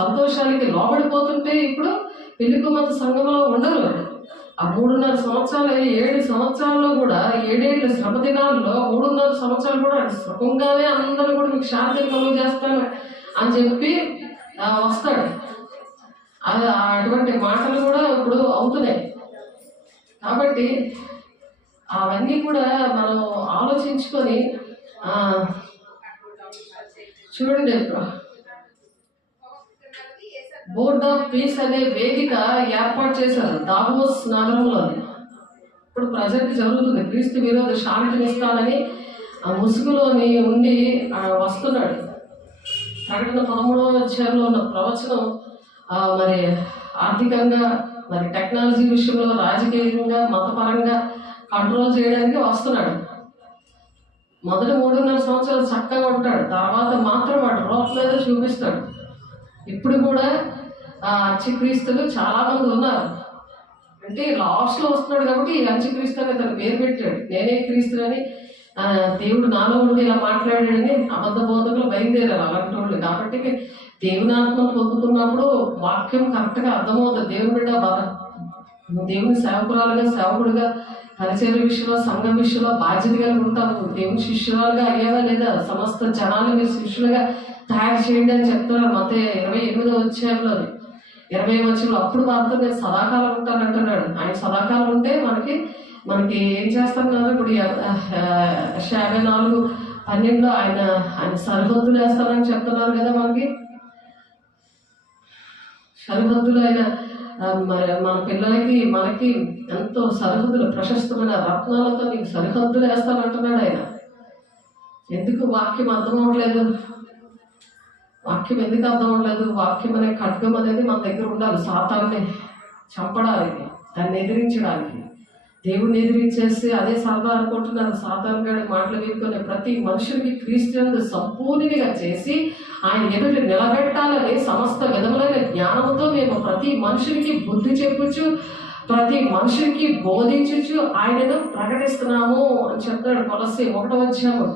సంతోషానికి లోబడిపోతుంటే ఇప్పుడు పెళ్లి కుమార్తె సంఘంలో ఉండరు. ఆ 3.5 సంవత్సరాలు 7 సంవత్సరాల్లో కూడా 7 శ్రమ దినాల్లో 3.5 సంవత్సరాలు కూడా సుఖంగానే అందరూ కూడా మీకు శాంతిని కలుగు చేస్తాను అని చెప్పి వస్తాడు. అటువంటి మాటలు కూడా ఇప్పుడు అవుతున్నాయి. కాబట్టి అవన్నీ కూడా మనం ఆలోచించుకొని చూడండి. బోర్డ్ ఆఫ్ పీస్ అనే వేదిక ఏర్పాటు చేశారు దావోస్ నగరంలో. ఇప్పుడు ప్రజెంట్ జరుగుతుంది. క్రీస్తు విరోధ శాంతిని ఇస్తానని ఆ ముసుగులోని ఉండి వస్తున్నాడు. ప్రకటన 13వ అధ్యాయంలో ఉన్న ప్రవచనం మరి ఆర్థికంగా, మరి టెక్నాలజీ విషయంలో, రాజకీయంగా, మతపరంగా కంట్రోల్ చేయడానికి వస్తున్నాడు. మొదటి 3.5 సంవత్సరాలు చక్కగా ఉంటాడు. తర్వాత మాత్రం వాడు రోప్ మీద చూపిస్తాడు. ఇప్పుడు కూడా అంత్యక్రీస్తులు చాలా మంది ఉన్నారు. అంటే లాస్ట్లో వస్తున్నాడు కాబట్టి ఈ అంత్యక్రీస్తు అని తను పేరు పెట్టాడు. నేనే క్రీస్తుని దేవుడు నాలో ఉండి ఇలా మాట్లాడాడని అబద్ధ బోధకులు బయలుదేరారు అలాంటి వాళ్ళు. కాబట్టి దేవుని ఆత్మను పొందుతున్నప్పుడు వాక్యం కరెక్ట్గా అర్థమవుతుంది. దేవుని బిడ్డ నువ్వు దేవుని సేవకురాలుగా సేవకుడిగా పరిచయ విషయంలో సంఘం విషయంలో బాధ్యతగా ఉంటావు. దేవుని శిష్యురాలుగా అయ్యావా లేదా? సమస్త జనాలు మీరు శిష్యులుగా తయారు చేయండి అని చెప్తున్నారు. మత్తయి 28వ అధ్యాయంలో 20వ వచనంలో అప్పుడు వారితో నేను సదాకాలం ఉంటాను అంటున్నాడు. ఆయన సదాకాలం ఉంటే మనకి ఏం చేస్తున్నారు? ఇప్పుడు 54:12 ఆయన సరిహద్దులు వేస్తానని చెప్తున్నారు కదా. మనకి సరిహద్దులు ఆయన మరి మన పిల్లలకి మనకి ఎంతో సరిహద్దులు ప్రశస్తమైన రత్నాలతో నీకు సరిహద్దులు వేస్తానంటున్నాడు ఆయన. ఎందుకు వాక్యం అర్థం అవ్వట్లేదు? వాక్యం ఎందుకు అర్థం అవ్వట్లేదు? వాక్యం అనే ఖడ్గం అనేది మన దగ్గర ఉండాలి. సాతాన్ని చంపడానికి, దాన్ని ఎదిరించడానికి. దేవుడిని ఎదిరించేసి అదే సరదా అనుకుంటున్నారు. సాతాను గారి మాటలు వినుకొని ప్రతి మనుషుడికి క్రీస్తునందు సంపూర్ణంగా చేసి ఆయన ఎదుటి నిలబెట్టాలని సమస్త విధములైన జ్ఞానంతో మేము ప్రతి మనుషుడికి బుద్ధి చెప్పుచు ప్రతి మనుషుడికి బోధించుచు ఆయనను ప్రకటిస్తున్నాము అని చెప్తాడు. కొలస్సీ 1వ అధ్యాయం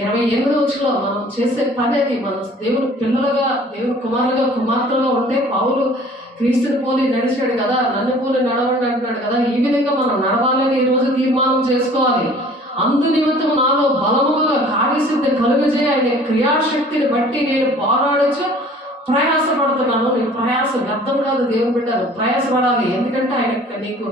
28వ వచనంలో మనం చేసే పని అది. మనం దేవుని పిల్లలుగా, దేవుని కుమారులుగా, కుమార్తెలుగా ఉంటే పౌలు క్రీస్తుని పోలి నడిచాడు కదా, నన్ను పోలి నడవండి అంటున్నాడు కదా. ఈ విధంగా మనం నడవాలని ఈరోజు తీర్మానం చేసుకోవాలి. అందు నిమిత్తం నాలో బలముగా కార్యసిద్ధి కలుగజేయ ఆయన క్రియాశక్తిని బట్టి నేను పోరాడచ్చు ప్రయాసపడుతున్నాను. నీ ప్రయాసం వ్యర్థం కాదు. దేవుని బిడ్డలు ప్రయాసపడాలి. ఎందుకంటే ఆయన నీకు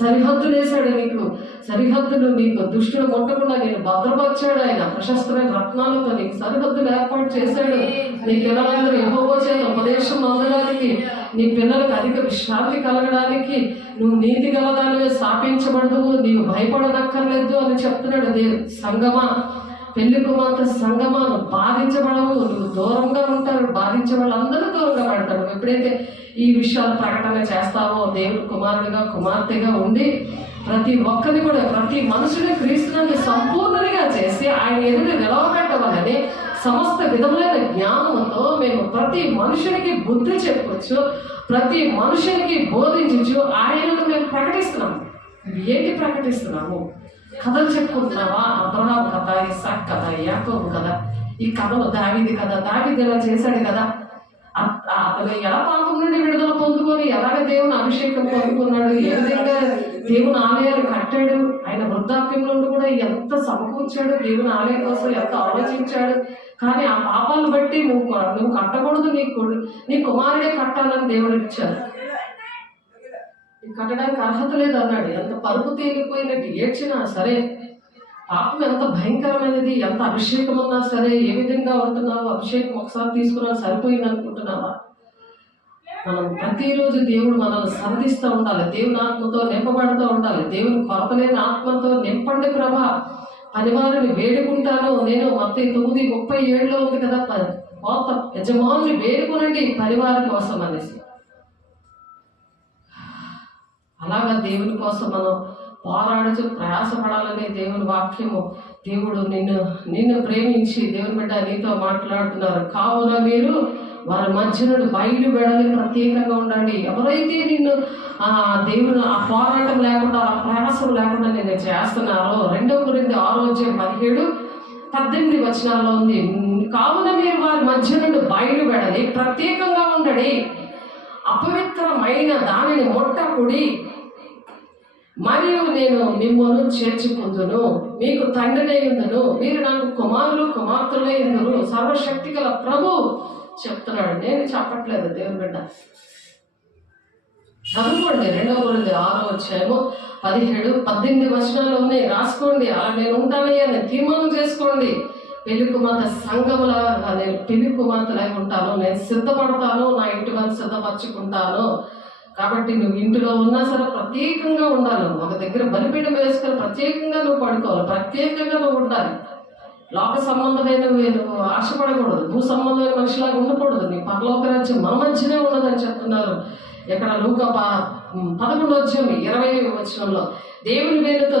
సరిహద్దులు వేశాడు. నీకు సరిహద్దులు, నీకు దుష్టులు కొట్టకుండా నేను భద్రపరిచాడు. ఆయన ప్రశస్తమైన రత్నాలతో నీకు సరిహద్దులు ఏర్పాటు చేశాడు. నీ పిల్లలందరూ యెహోవా చేత ఉపదేశం అందడానికి, నీ పిల్లలకు అధిక విశ్రాంతి కలగడానికి, నువ్వు నీతి గలదానివే స్థాపించబడదు, నీవు భయపడనక్కర్లేదు అని చెప్తున్నాడు. సంగమా, పెళ్లి కుమార్తె సంగమాను బాధించబడవు, నువ్వు దూరంగా ఉంటారు. బాధించే వాళ్ళందరూ దూరంగా పడతారు. ఎప్పుడైతే ఈ విషయాలు ప్రకటన చేస్తావో, దేవుడు కుమారుడిగా కుమార్తెగా ఉండి ప్రతి ఒక్కరిని కూడా ప్రతి మనుషుని క్రీస్తుని సంపూర్ణంగా చేసి ఆయన ఎదురు నిలవబెట్టవాలని సమస్త విధములైన జ్ఞానంతో మేము ప్రతి మనుషునికి బుద్ధి చెప్పొచ్చు, ప్రతి మనుషునికి బోధించచ్చు ఆయనను మేము ప్రకటిస్తున్నాము. ఏంటి ప్రకటిస్తున్నాము? కథలు చెప్పుకుంటున్నావా? అబ్రహాం కథ, ఇస్సాకు కథ, యాకోబు కథ, ఈ కథలు దావీదు కథ. దావీదు ఇలా చేశాడు కదా, అతను ఎలా పాపం నుండి విడుదల పొందుకొని ఎలాగ దేవుని అభిషేకం పొందుకున్నాడు, ఏ విధంగా దేవుని ఆలయాలు కట్టాడు, ఆయన వృద్ధాప్యంలో కూడా ఎంత సమకూర్చాడు, దేవుని ఆలయం కోసం ఎంత ఆలోచించాడు. కానీ ఆ పాపాలను బట్టి నువ్వు కట్టకూడదు, నీ కుమారుడే కట్టాలని దేవుడు ఇచ్చాడు. కట్టడానికి అర్హత లేదు అన్నాడు. ఎంత పరుపు తేలిపోయినట్టు ఏడ్చినా సరే, పాపం ఎంత భయంకరమైనది, ఎంత అభిషేకం ఉన్నా సరే, ఏ విధంగా ఉంటున్నావు? అభిషేకం ఒకసారి తీసుకున్నా సరిపోయింది అనుకుంటున్నావా? మనం ప్రతిరోజు దేవుడు మనల్ని సరిదిస్తూ ఉండాలి. దేవుని ఆత్మతో నింపబడుతూ ఉండాలి. దేవుని కొరతలేని ఆత్మతో నింపండి ప్రభా, పనివారిని వేడుకుంటాను నేను. మత్తయి 9:37 ఉంది కదా, కోత యజమానుని వేడుకునండి పనివారి కోసం అనేసి. అలాగా దేవుని కోసం మనం పోరాడుతూ ప్రయాసపడాలని దేవుని వాక్యము. దేవుడు నిన్ను ప్రేమించి దేవుని బిడ్డ నీతో మాట్లాడుతున్నారు. కావున మీరు వారి మధ్యలో బయలు వెడలి ప్రత్యేకంగా ఉండండి. ఎవరైతే నిన్ను దేవుడు ఆ పోరాటం లేకుండా, ఆ ప్రయాసం లేకుండా నేను చేస్తున్నారో, 2 కొరింథీ 6:17-18 వచనాల్లో ఉంది. కావున మీరు వారి మధ్య నుండి బయలు వెడలి ప్రత్యేకంగా ఉండడి, అపవిత్రమైన దానిని ముట్టకుడి, మరియు నేను మిమ్మల్ని చేర్చుకుందును, మీకు తండ్రినైందును, మీరు నాకు కుమారులు కుమార్తెలైందును, సర్వశక్తి గల ప్రభు చెప్తున్నాడు. నేను చెప్పట్లేదు. దేవుని బిడ్డ చదువుకోండి. 2 కొరింథీ 6:17-18 వచనాలు ఉన్నాయి, రాసుకోండి. అలా నేను ఉంటానయ్యా నేను తీర్మానం చేసుకోండి. పెళ్లి కుమార్తె సంఘములా నేను పెళ్లి కుమార్తెలై ఉంటాను, నేను సిద్ధపడతాను, నా ఇంటి వారిని సిద్ధపరచుకుంటాను. కాబట్టి నువ్వు ఇంటిలో ఉన్నా సరే ప్రత్యేకంగా ఉండాలి. ఒక దగ్గర బలిపీఠం వేసుకొని ప్రత్యేకంగా నువ్వు పడుకోవాలి, ప్రత్యేకంగా నువ్వు ఉండాలి. లోక సంబంధమైన నువ్వు ఆశపడకూడదు, భూ సంబంధమైన మనిషిలాగా ఉండకూడదు. నీ పరలోక రాజ్యం మన మధ్యనే ఉన్నదని చెప్తున్నారు. ఇక్కడ లూకా 11:20 వచనంలో దేవుని వేలుతో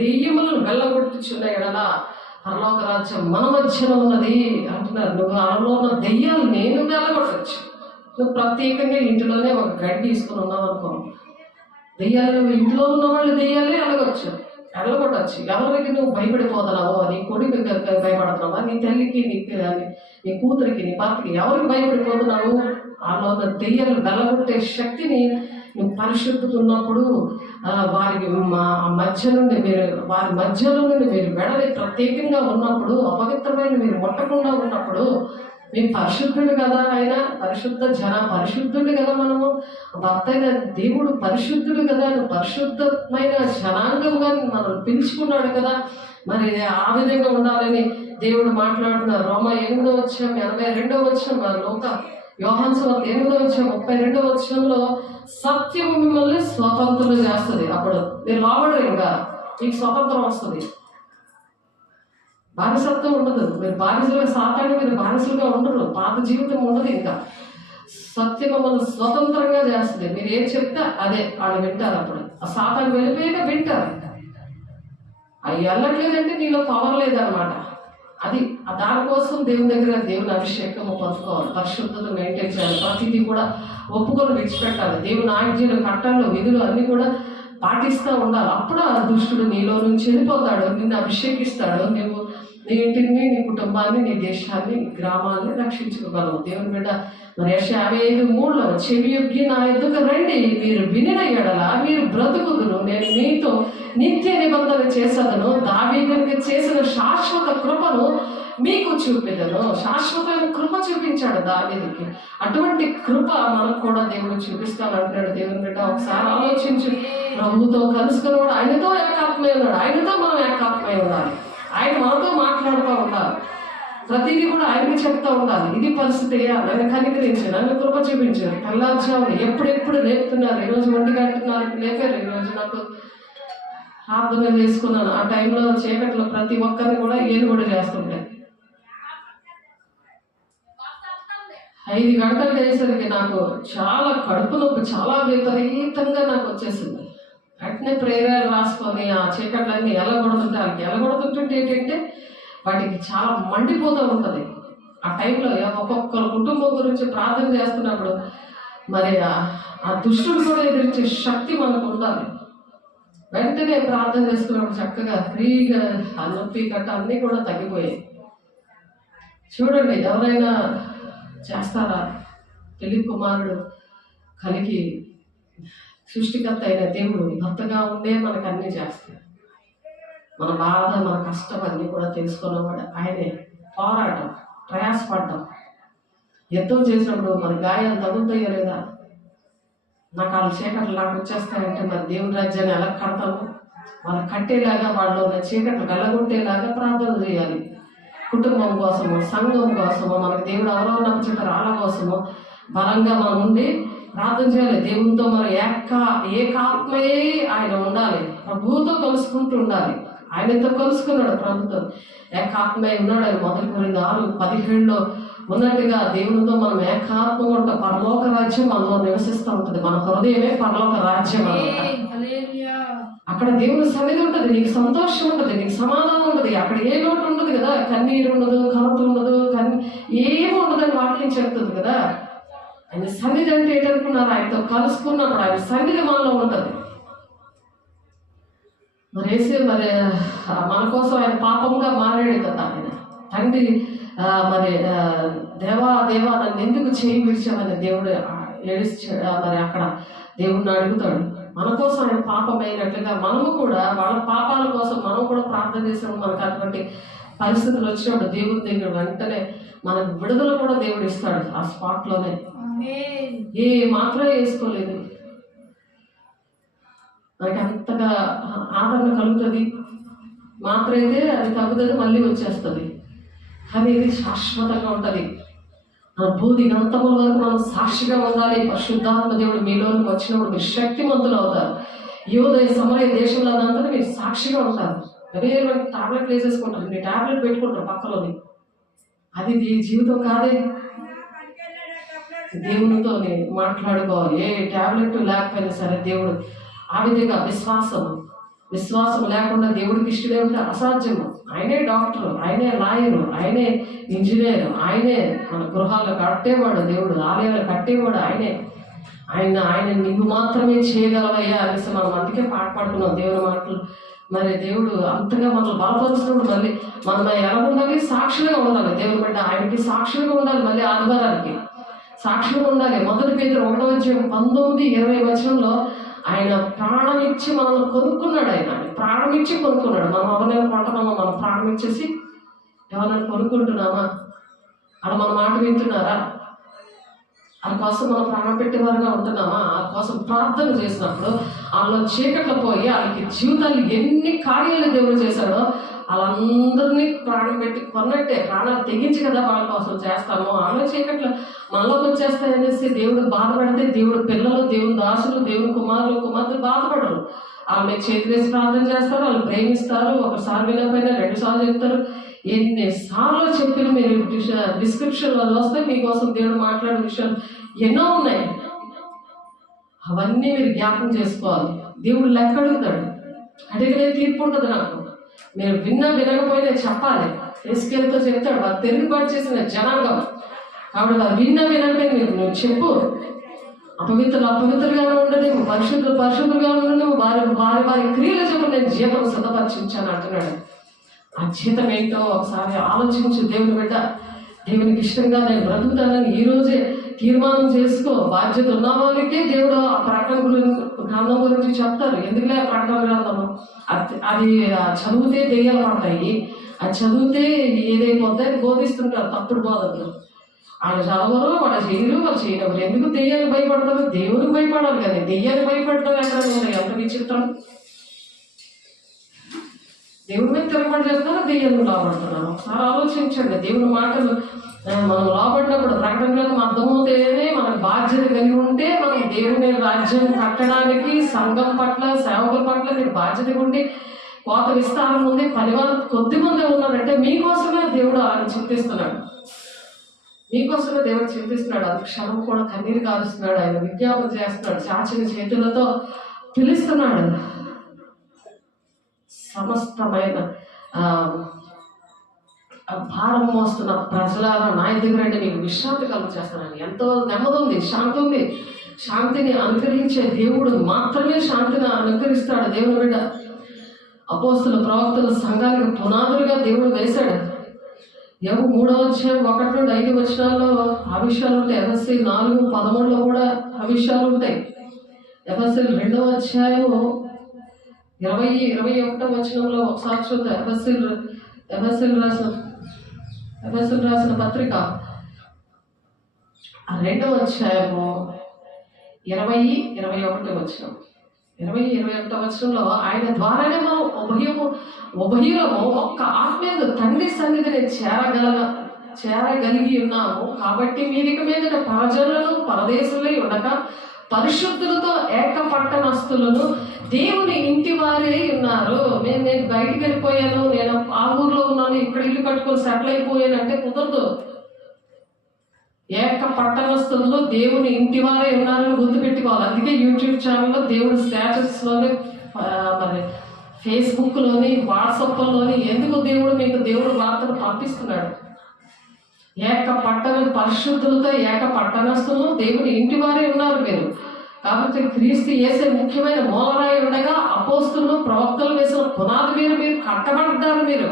దెయ్యములను వెళ్ళగొట్టుచున్న ఎడల పరలోక రాజ్యం మన మధ్యన ఉన్నది అంటున్నారు. నువ్వు అలలో ఉన్న దెయ్యాలు నేను వెళ్ళగొట్టచ్చు. నువ్వు ప్రత్యేకంగా ఇంట్లోనే ఒక గడ్డి తీసుకుని ఉన్నావు అనుకో, దెయ్యాలు ఇంట్లో ఉన్న వాళ్ళు దెయ్యాలే వెళ్ళగొచ్చు. వెళ్ళగొట్టచ్చు. ఎవరికి నువ్వు భయపడిపోతున్నావో, నీ కొడుకు భయపడుతున్నావా, నీ తల్లికి, నీ కూతురికి, నీ భర్తకి ఎవరికి భయపడిపోతున్నావు? వాళ్ళ ఉన్న దెయ్యాలు వెళ్ళగొట్టే శక్తిని నువ్వు పరిశుద్ధత ఉన్నప్పుడు వారి మధ్యలో నుండి మీరు వెడలి ప్రత్యేకంగా ఉన్నప్పుడు, అపవిత్రమైన మీరు ముట్టకుండా ఉన్నప్పుడు, మేము పరిశుద్ధుడు కదా, ఆయన పరిశుద్ధుడు కదా, మనము భర్త అయిన దేవుడు పరిశుద్ధుడు కదా, పరిశుద్ధమైన జనాంగంగా మనం పిలుచుకున్నాడు కదా. మరి ఆ విధంగా ఉండాలని దేవుడు మాట్లాడుతున్నారు. రోమా 8:82 యోహాను సువార్త 8:32 సత్యము మిమ్మల్ని స్వతంత్రులు చేస్తుంది. అప్పుడు మీరు లోబడరు, ఇంకా మీకు స్వతంత్రం వస్తుంది. బానిసత్వం ఉండదు. మీరు బానిసలుగా సాతాన్ని మీరు బానిసలుగా ఉండరు. పాత జీవితం ఉండదు. ఇంకా సత్యం మిమ్మల్ని స్వతంత్రంగా చేస్తుంది. మీరు ఏం చెప్తే అదే వాళ్ళు వింటారు. అప్పుడు ఆ సాతాన్ని వెళ్ళిపోయాక వింటారు. అవి వెళ్ళట్లేదంటే నీలో పవర్ లేదనమాట. అది దానికోసం దేవుని దగ్గర దేవుని అభిషేకము పొందుకోవాలి, పరిశుద్ధత మెయింటైన్ చేయాలి, ప్రతిదీ కూడా ఒప్పుకొని విడిచిపెట్టాలి, దేవుని ఆజ్ఞలు, కట్టలు, విధులు అన్నీ కూడా పాటిస్తూ ఉండాలి. అప్పుడు ఆ దుష్టుడు నీలో నుంచి వెళ్ళిపోతాడు, నిన్ను అభిషేకిస్తాడు. నువ్వు నీ ఇంటిని, నీ కుటుంబాన్ని, నీ దేశాన్ని, నీ గ్రామాన్ని రక్షించుకోగలవు. దేవుని బిడ్డ మరి యెషయా 55:3 చెవి యొగ్గి నా ఎద్దుకు రండి, మీరు వినిన ఎడల మీరు బ్రతుకుదురు, నేను మీతో నిత్య నిబంధన చేసేదను, దావీదునికి చేసిన శాశ్వత కృపను మీకు చూపెదను. శాశ్వతమైన కృప చూపించాడు దావీదుకి. అటువంటి కృప మనకు కూడా దేవుడు చూపిస్తానంటున్నాడు. దేవుని బిడ్డ ఒకసారి ఆలోచించు. ప్రభువుతో కలుసుకున్నాడు, ఆయనతో ఏకాత్మై ఉన్నాడు, ఆయనతో మనం ఏకాత్మై ఉండాలి, ఆయన మనతో మాట్లాడుతూ ఉండాలి, ప్రతిదీ కూడా ఆయనకి చెప్తా ఉండాలి. ఇది పరిస్థితి, నన్ను కనికరించారు, నన్ను కృప చూపించారు. తెల్లార్జామున ఎప్పుడెప్పుడు లేపుతున్నారు. ఈరోజు 1:00 లేపారు. ఈరోజు నాకు ప్రార్థన చేసుకున్నాను. ఆ టైంలో చీకట్లో ప్రతి ఒక్కరిని కూడా ఏలుబడి చేస్తుంటాయి. 5 గంటలు అయ్యేసరికి నాకు చాలా కడుపు నొప్పి, చాలా విపరీతంగా నాకు వచ్చేసింది. వెంటనే ప్రేరాలు రాసుకొని ఆ చీకట్లన్నీ ఎలగొడుతుంటే, వాళ్ళకి ఎలగొడుతుంటే ఏంటంటే వాటికి చాలా మండిపోతూ ఉంటుంది. ఆ టైంలో ఒక్కొక్కరు కుటుంబం గురించి ప్రార్థన చేస్తున్నప్పుడు మరి ఆ దుష్టుడు కూడా ఎదిరించే శక్తి మనకు ఉండాలి. వెంటనే ప్రార్థన చేసుకున్నప్పుడు చక్కగా ఫ్రీగా ఆ నొప్పి గట్ట అన్నీ కూడా తగ్గిపోయాయి. చూడండి, ఎవరైనా చేస్తారా? పెళ్లి కుమారుడు కలిగి సృష్టికర్త అయిన దేవుడు భర్తగా ఉండే మనకు అన్నీ చేస్తాడు. మన బాధ, మన కష్టం అన్నీ కూడా తెలుసుకున్నవాడు ఆయనే. పోరాటం, ప్రయాసపడ్డం, యుద్ధం చేసినప్పుడు మన గాయాలు తగులుతాయో లేదా? నాకు వాళ్ళ చీకట్లు నాకు వచ్చేస్తాయంటే మరి దేవుని రాజ్యాన్ని ఎలా కడతాము? వాళ్ళు కట్టేలాగా, వాళ్ళు చీకట్లు వెళ్ళగొట్టేలాగా ప్రార్థన చేయాలి. కుటుంబం కోసము, సంఘం కోసము, మనకు దేవుడు ఎవరో చెప్పారు వాళ్ళ కోసము బలంగా మనం ఉండి ప్రార్థన చేయాలి. దేవునితో మనం ఏకాత్మయే ఆయన ఉండాలి, ప్రభువుతో కలుసుకుంటూ ఉండాలి. ఆయనతో కలుసుకున్నాడు, ప్రభుత్వం ఏకాత్మయ్య ఉన్నాడు. ఆయన 1 కొరింథీ 6:17 ఉన్నట్టుగా దేవునితో మనం ఏకాత్మగా ఉంటాం. పరలోక రాజ్యం మనలో నివసిస్తూ ఉంటుంది. మన హృదయమే పరలోక రాజ్యం అన్నమాట. అక్కడ దేవుని సన్నిధి ఉంటుంది, నీకు సంతోషం ఉంటుంది, నీకు సమాధానం ఉంటుంది. అక్కడ ఏ లోటు ఉండదు కదా, కన్నీరు ఉండదు, కలత ఉండదు, ఏమి ఉండదని వాక్యం చెప్తుంది కదా. ఆయన సన్నిధి అంటే ఏంటనుకున్నారు? ఆయనతో కలుసుకున్నప్పుడు ఆయన సన్నిధి మనలో ఉంటుంది. మరి మన కోసం ఆయన పాపంగా మారాడు కదా. ఆయన తండ్రి మరి దేవా నన్ను ఎందుకు చేయి విడిచామని దేవుడు మరి అక్కడ దేవుడిని అడుగుతాడు. మన కోసం ఆయన పాపం అయినట్లుగా మనము కూడా వాళ్ళ పాపాల కోసం మనం కూడా ప్రార్థన చేసినప్పుడు మనకు అటువంటి పరిస్థితులు వచ్చినప్పుడు దేవుని దగ్గర వెంటనే మనకు విడుదల కూడా దేవుడు ఇస్తాడు ఆ స్పాట్లోనే. ఏ మాత్రం వేసుకోలేదు, మనకి అంతగా ఆదరణ కలుగుతుంది. మాత్రం అయితే అది తగ్గుతుంది, మళ్ళీ వచ్చేస్తుంది. కానీ ఇది శాశ్వతంగా ఉంటుంది. భూది గంతముల వరకు మనం సాక్షిగా ఉండాలి. పరిశుద్ధాత్మ దేవుడు మీలోకి వచ్చినప్పుడు మీరు శక్తిమంతులు అవుతారు. యోదయ సమరయ దేశంలో అదంతా మీరు సాక్షిగా ఉంటారు. వేరే టాబ్లెట్లు వేసేసుకుంటారు, మీరు టాబ్లెట్ పెట్టుకుంటారు పక్కలోని. అది జీవితం కాదే. దేవునితో మాట్లాడుకోవాలి. ఏ టాబ్లెట్ లేకపోయినా సరే దేవుడు ఆ విధంగా విశ్వాసం లేకుండా దేవుడికి ఇష్టడే ఉంటే అసాధ్యము. ఆయనే డాక్టర్, ఆయనే లాయరు, ఆయనే ఇంజనీర్, ఆయనే మన గృహాలు కట్టేవాడు, దేవుడు ఆలయాలు కట్టేవాడు ఆయనే. ఆయన నువ్వు మాత్రమే చేయగలవయ్యా అనేసి మనం అందుకే పాట పాడుకున్నాం. దేవుని మాటలు మరి దేవుడు అంతగా మనల్ని బలపరుస్తున్నప్పుడు మళ్ళీ మనం ఎలా ఉండాలి? సాక్షులుగా ఉండాలి. దేవుని బిడ్డ ఆయనకి సాక్షులుగా ఉండాలి. మళ్ళీ ఆదివారానికి సాక్షులుగా ఉండాలి. 1 పేతురు 1:19-20 ఆయన ప్రాణం ఇచ్చి మనల్ని కొనుక్కున్నాడు. ఆయన ప్రాణం ఇచ్చి కొనుక్కున్నాడు. మనం ఎవరైనా కొంటున్నామా? మనం ప్రాణం ఇచ్చేసి ఎవరైనా కొనుక్కుంటున్నామా? అలా మన మాట వింటున్నారా? ఆ కోసం మనం ప్రాణం పెట్టేవారుగా ఉంటున్నామా? ఆ కోసం ప్రార్థన చేసినప్పుడు వాళ్ళ చీకట్లో పోయి వాళ్ళకి జీవితాలు ఎన్ని కార్యాలు దేవుడు చేశాడో వాళ్ళందరినీ ప్రాణం పెట్టి కొన్నట్టే, ప్రాణాలు తెగించి కదా వాళ్ళ కోసం చేస్తాము. వాళ్ళ చీకట్లో మనలోకి వచ్చేస్తాయనేసి దేవుడు బాధపడితే దేవుడు పిల్లలు, దేవుని దాసులు, దేవుని కుమారులు కుమార్తెలు బాధపడరు. వాళ్ళని చేతి వేసి ప్రార్థన చేస్తారు, వాళ్ళు ప్రేమిస్తారు. ఒకసారి వినకపోయినా 2 సార్లు చెప్తారు. ఎన్నిసార్లు చెప్పిన మీరు డిస్క్రిప్షన్లో వస్తే మీకోసం దేవుడు మాట్లాడే విషయాలు ఎన్నో ఉన్నాయి. అవన్నీ మీరు జ్ఞాపకం చేసుకోవాలి. దేవుడు లెక్క అడుగుతాడు. అడిగిన తీర్పు ఉంటుంది. నాకు మీరు వినకపోయినా చెప్పాలి. ఎస్కేల్తో చెప్తాడు, వారు తిరుగుబాటు చేసిన జనాంగం కాబట్టి వారు వినకపోయినా నువ్వు చెప్పు. అపవిత్రులుగానే ఉండదు, పరిశుద్ధులుగా ఉండదు. వారి క్రియలు చెప్పు నేను జీతం సిద్ధపరిచించాను అంటున్నాడు. ఆ జీతం ఏంటో ఒకసారి ఆలోచించు. దేవుని బిడ్డ, దేవునికి ఇష్టంగా నేను బ్రతుకుతానని ఈరోజే తీర్మానం చేసుకో. బాధ్యత ఉన్న వాళ్ళకే దేవుడు ఆ ప్రకటన గ్రంథం గురించి చెప్తారు. ఎందుకులే ఆ ప్రకటన గ్రంథము? అది చదివితే దెయ్యాలు పడతాయి. అది చదివితే ఏదైపోతాయి బోధిస్తుంటారు తప్పుడు బోధకులు. వాళ్ళు చదవరు, వాళ్ళు చేయరు, వాళ్ళు చేయరు. ఎందుకు దెయ్యానికి భయపడతారు? దేవునికి భయపడాలి కానీ దెయ్యానికి భయపడటం ఎక్కడ ఉంది? ఎంత విచిత్రం! దేవుడి మీద తిరగబడి చేస్తారా, దెయ్యాలను లోపడుతున్నారు? ఒకసారి ఆలోచించండి. దేవుని మాటలు మనం లోపడినప్పుడు ప్రకటనలకు అర్థమవుతేనే మనకు బాధ్యత కలిగి ఉంటే మనం దేవుని రాజ్యం కట్టడానికి సంఘం పట్ల, సేవకుల పట్ల మీరు బాధ్యతగా ఉండి కోత విస్తారం ఉంది. పనివారు కొద్ది మంది ఉన్నారంటే మీకోసమే దేవుడు ఆయన చింతిస్తున్నాడు. మీకోసమే దేవుడు చింతిస్తున్నాడు. అది క్షణం కూడా కన్నీరు కారుస్తున్నాడు. ఆయన విజ్ఞాపన చేస్తున్నాడు. చాచిన చేతులతో పిలుస్తున్నాడు. సమస్తమైన భారం మోస్తున్న ప్రజలారా నా దగ్గర అంటే మీకు విశ్రాంతి కలుగు చేస్తానని. ఎంతో నెమ్మది ఉంది, శాంతి ఉంది. శాంతిని అనుగ్రహించే దేవుడు మాత్రమే శాంతిని అనుగ్రహిస్తాడు. దేవుని బిడ్డ, అపోస్తుల ప్రవక్తల సంఘానికి పునాదులుగా దేవుడు వేశాడు. యోబు 3:1-5 ఆ విషయాలు ఉంటాయి. ఎఫెసీ 4:13 కూడా ఆ విషయాలు ఉంటాయి. ఎఫెసీ 2:20-21 ఒకసారి చూద్దాం. ఎఫెసీలు రాసిన పత్రిక 2:20-21 ఆయన ద్వారానే మనం ఉభయులము ఒక్క ఆత్మీయ తండ్రి సన్నిధిని చేరగలిగి ఉన్నాము. కాబట్టి మీరిక మీదట పరజనులను పరదేశులై ఉండక పరిశుద్ధులతో ఏక పట్టణస్తులను దేవుని ఇంటి వారే ఉన్నారు. నేను బయటికి వెళ్ళిపోయాను, నేను ఆ ఊర్లో ఉన్నాను, ఇక్కడ ఇల్లు కట్టుకొని సెటిల్ అయిపోయానంటే కుదరదు. ఏక పట్టణస్తుల్లో దేవుని ఇంటి వారే ఉన్నారని గుర్తుపెట్టుకోవాలి. అందుకే యూట్యూబ్ ఛానల్లో దేవుడి స్టేటస్లోని, మరి ఫేస్బుక్లోని, వాట్సాప్లోని ఎందుకు దేవుడు వార్తలు పంపిస్తున్నాడు. ఏక పరిశుద్ధులతో ఏక పట్టణస్తులు దేవుని ఇంటి వారే ఉన్నారు మీరు. కాబట్టి క్రీస్తు యేసే ముఖ్యమైన మూలరాయి ఉండగా అపోస్తులు ప్రవక్తలు వేసిన పునాది మీరు కట్టబడ్డారు.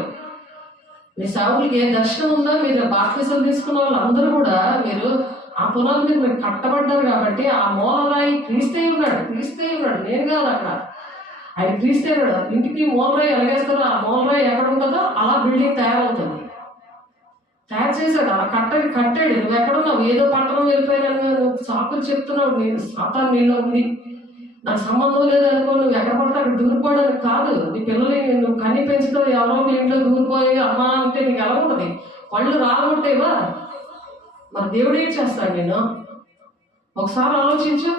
మీ సావులకి ఏ దర్శనం ఉందో, మీరు బాప్తిసం తీసుకున్న వాళ్ళందరూ కూడా మీరు ఆ పునాది మీద మీరు కట్టబడ్డారు. కాబట్టి ఆ మూలరాయి క్రీస్తే ఉన్నాడు. నేను కాదు, అక్కడ ఆయన క్రీస్తే ఉన్నాడు. ఇంటికి మూలరాయి ఎలాగేస్తారో ఆ మూలరాయి ఎక్కడ ఉంటుందో అలా బిల్డింగ్ తయారవుతుంది. తయారు చేశాడు, అలా కట్టాడు. నువ్వు ఎక్కడున్నావు? ఏదో పట్టణం వెళ్ళిపోయాను నువ్వు సాకులు చెప్తున్నావు. నేను సాతాను నీలో ఉంది, నాకు సంబంధం లేదనుకో, నువ్వు ఎక్కడ పడితే అక్కడ దూరిపోవడానికి కాదు. నీ పిల్లల్ని నువ్వు కన్ని పెంచుతావు, ఎవరో మీ ఇంట్లో దూరిపోయి అమ్మా అంటే నీకు ఎలా ఉంటుంది? పళ్ళు రాలుంటేవా? మరి దేవుడు ఏం చేస్తాడు? నేను ఒకసారి ఆలోచించు.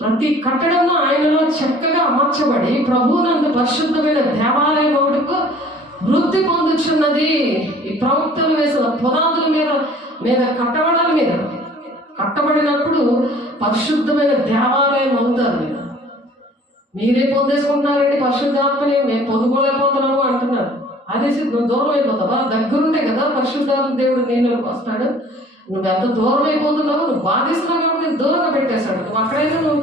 ప్రతి కట్టడంలో ఆయనలో చక్కగా అమర్చబడి ప్రభువునందు పరిశుద్ధమైన దేవాలయం ఒకటికు వృద్ధి పొందుచున్నది. ఈ ప్రవక్తలు వేసిన పునాదుల మీద కట్టబడాలి. మీరు కట్టబడినప్పుడు పరిశుద్ధమైన దేవాలయం అవుతారు. మీరే పొందేసుకుంటున్నారండి పరిశుద్ధాత్మని, మేము పొందుకోలేకపోతున్నాము అంటున్నారు. అదే నువ్వు దూరం అయిపోతావా? దగ్గరుంటే కదా పరిశుద్ధాత్మ దేవుడు నీళ్ళకి వస్తాడు. నువ్వు ఎంత దూరం అయిపోతున్నావు, నువ్వు బాధిస్తున్నావు కాబట్టి నేను దూరంగా పెట్టేశాడు. నువ్వు అక్కడైనా నువ్వు